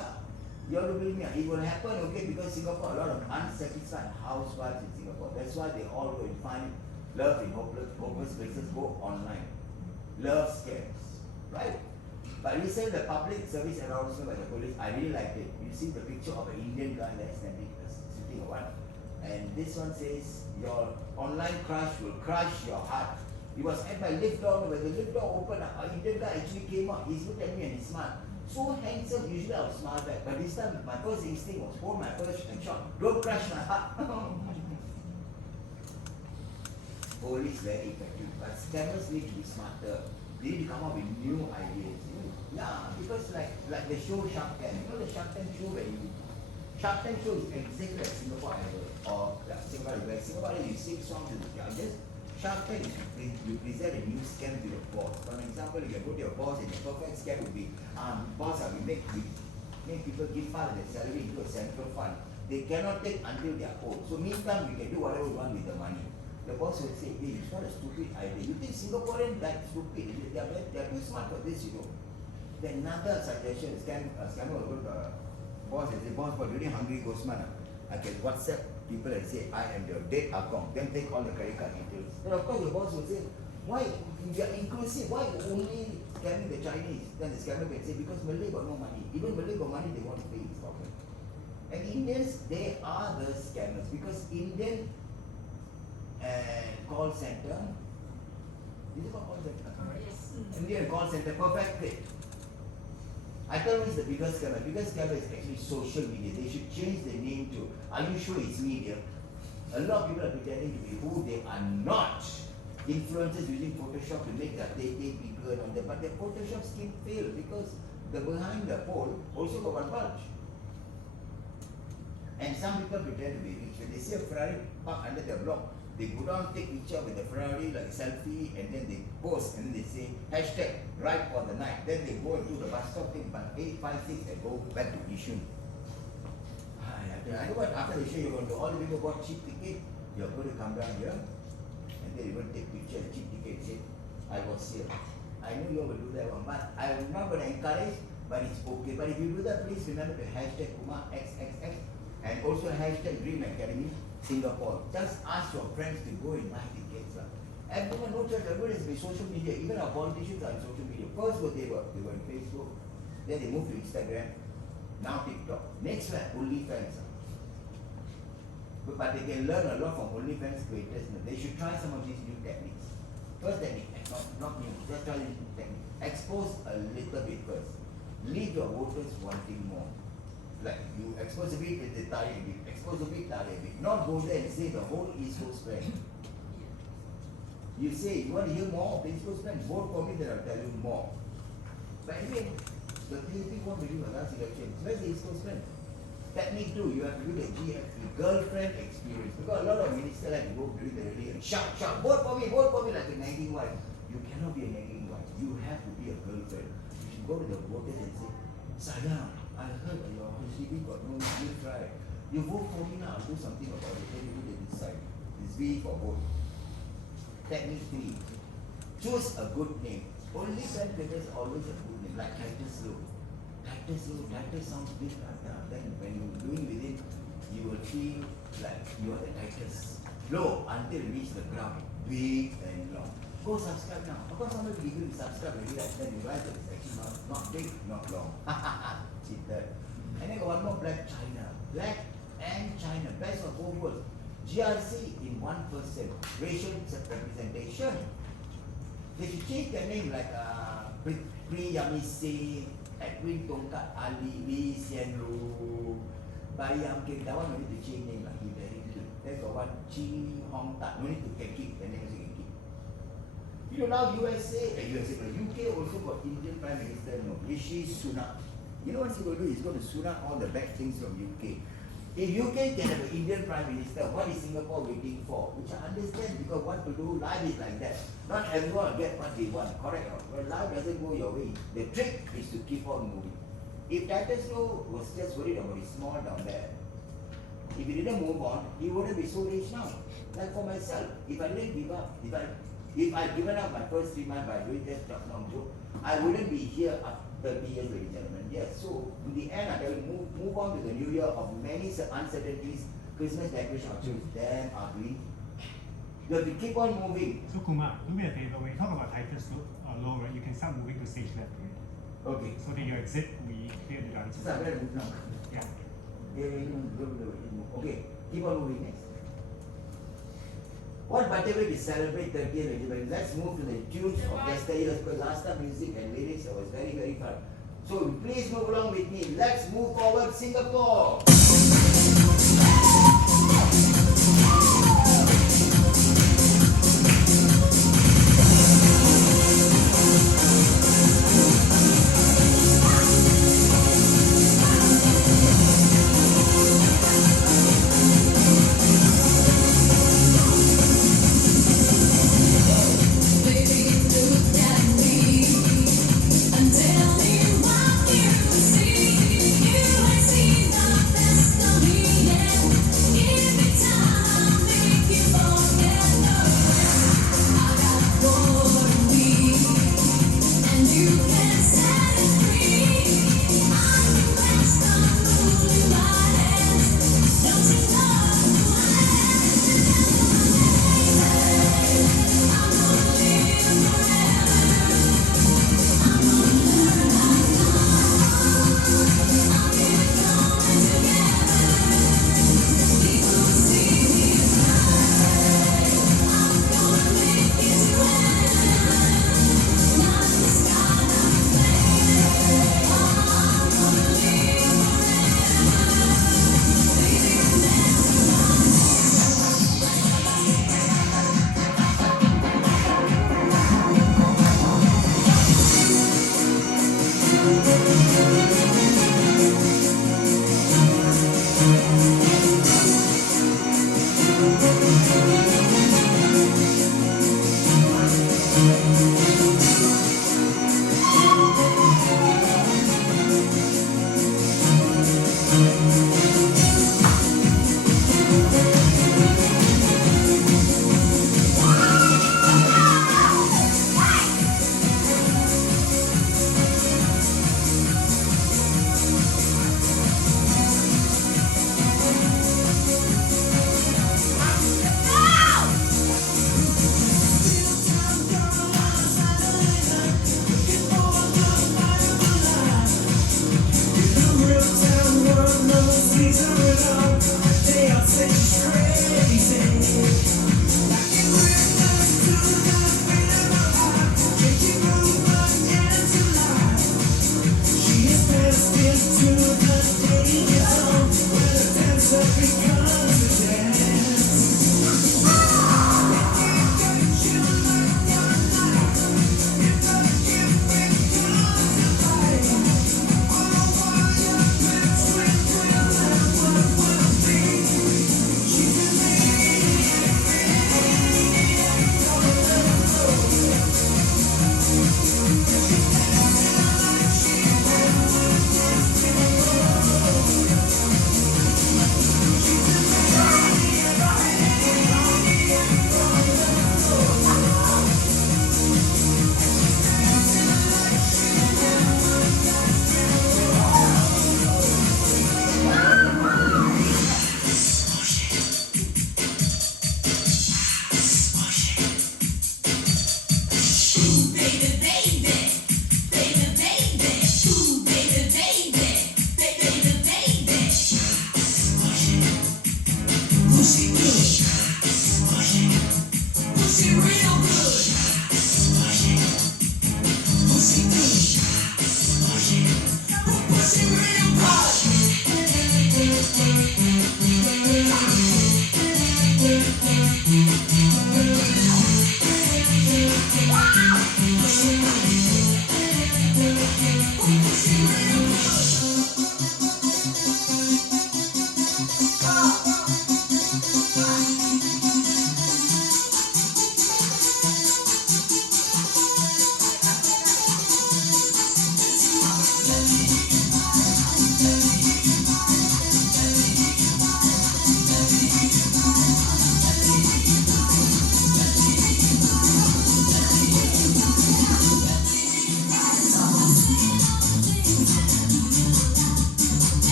You have to believe me, it will happen, okay, because Singapore, a lot of unsatisfied housewives in Singapore. That's why they all go and find love in hopeless places, go online. Love scams, right? But recently, the public service announcement by the police, I really liked it. You see the picture of an Indian guy that's standing, sitting a one. And this one says, your online crush will crush your heart. He was at my lift door, when the lift door opened, an Indian guy actually came out. He looked at me and he smiled. So handsome, usually I would smile back. But this time, my first instinct was hold my purse and shout, don't crush my heart. police very effective, but scammers need to be smarter. They need to come up with new ideas. Yeah, because like the show Shark Tank, you know the Shark Tank show where Shark Tank show is exactly like Singapore Idol or Singapore Idol, you sing songs to the judges. Shark Tank is you present a new scam to your boss. For example, you can go to your boss and your perfect scam would be, boss, we make people give part of their salary into a central fund. They cannot take until they are old. So meantime, we can do whatever we want with the money. The boss will say, hey, it's not a stupid idea. You think Singaporeans like stupid? They are too smart for this, you know. Then another suggestion, scammer will go to boss and say, boss, but really hungry Gosman. I can WhatsApp people and say, I am your dead akong. Then take all the credit card details. Then of course the boss will say, why you are inclusive? Why only scamming the Chinese? Then the scammer can say, because Malay got no money. Even Malay got money, they want to pay his pocket. And Indians, they are the scammers because Indian call center. Is it called call center? Yes. Indian call center, perfect fit. I tell you, it's the biggest scammer. Biggest scammer is actually social media. They should change the name to, are you sure it's media? A lot of people are pretending to be who they are not. Influencers using Photoshop to make their day bigger and all that, but their Photoshop scheme failed because the behind the pole also got one bulge. And some people pretend to be rich. When they see a Ferrari parked under their block, they go down, take picture with the Ferrari, like a selfie, and then they post, and then they say, hashtag, ride for the night. Then they go into the bus stop, take but 856 and go back to Yishun. I know what, after the show, you're going to, all the people bought cheap ticket, you're going to come down here, and then you're going to take picture of cheap ticket, say, I was here. I know you will do that one, but I'm not going to encourage, but it's okay. But if you do that, please remember to hashtag Kumar XXX, and also hashtag Dream Academy Singapore. Just ask your friends to go and buy tickets. Everyone, no choice, everyone is on social media. Even our politicians are on social media. First what they were on Facebook, then they moved to Instagram, now TikTok. Next one, OnlyFans. But they can learn a lot from OnlyFans creators. They should try some of these new techniques. First technique, not new, just try this new technique. Expose a little bit first. Leave your voters wanting more. Like you expose a bit, they tire a bit. Expose a bit, tire a bit. Not go there and say the whole East Coast plan. You say, you want to hear more of the East Coast plan? Vote for me, then I'll tell you more. But anyway, the PAP won during the last election. Where's the East Coast plan? Technique 2, you have to do the GFE, girlfriend experience. Because a lot of ministers like to go during the rally and shout, vote for me like a nagging wife. You cannot be a nagging wife. You have to be a girlfriend. You should go to the voters and say, Sayang, I heard that your HDB got no gift, right? You vote for me now, I'll do something about it. Then you will decide. It's V for vote. Technique 3, choose a good name. Only fan papers always a good name, like Titus Low. Titus sounds big, then when you're doing with it, you will feel like you are the Titus. Low until you reach the ground, big and long. Go subscribe now. Of course, somebody will subscribe already, right? Then you realize that it's actually not big, not long. Cheated. And then got one more, Black China. Black and China, best of both worlds. GRC in 1%, racial representation. They should change their name like Pri Yamisi, Edwin Tongkat Ali, Lee Hsien Loong, Bayam Kim. That one no need to change name like he very cute. Then got one Chi Hong Tat, no need to keep the name also can keep. You know now UK also got Indian Prime Minister, Rishi Sunak. You know what he's going to do? He's going to Sunak all the bad things from UK. If UK can have an Indian Prime Minister, what is Singapore waiting for? Which I understand because what to do, life is like that. Not everyone will get what they want, correct? When life doesn't go your way, the trick is to keep on moving. If Titus Low was just worried about his small down there, if he didn't move on, he wouldn't be so rich now. Like for myself, if I didn't give up, if I given up my first 3 months by doing that job now, I wouldn't be here after 30 years, ladies and gentlemen. Yes, so in the end, I tell you, move on to the new year of many uncertainties. Christmas decoration actually is damn ugly. You have to keep on moving. So Kumar, do me a favor, when you talk about Titus Low, right, you can start moving to stage left, right? Okay. So that your exit, we clear the answer. So I better move now. Yeah. Okay, keep on moving next. What better way to celebrate 30th anniversary? Let's move to the tunes of yesterday. Because last time music and lyrics was very, very fun. So please move along with me. Let's move forward, Singapore.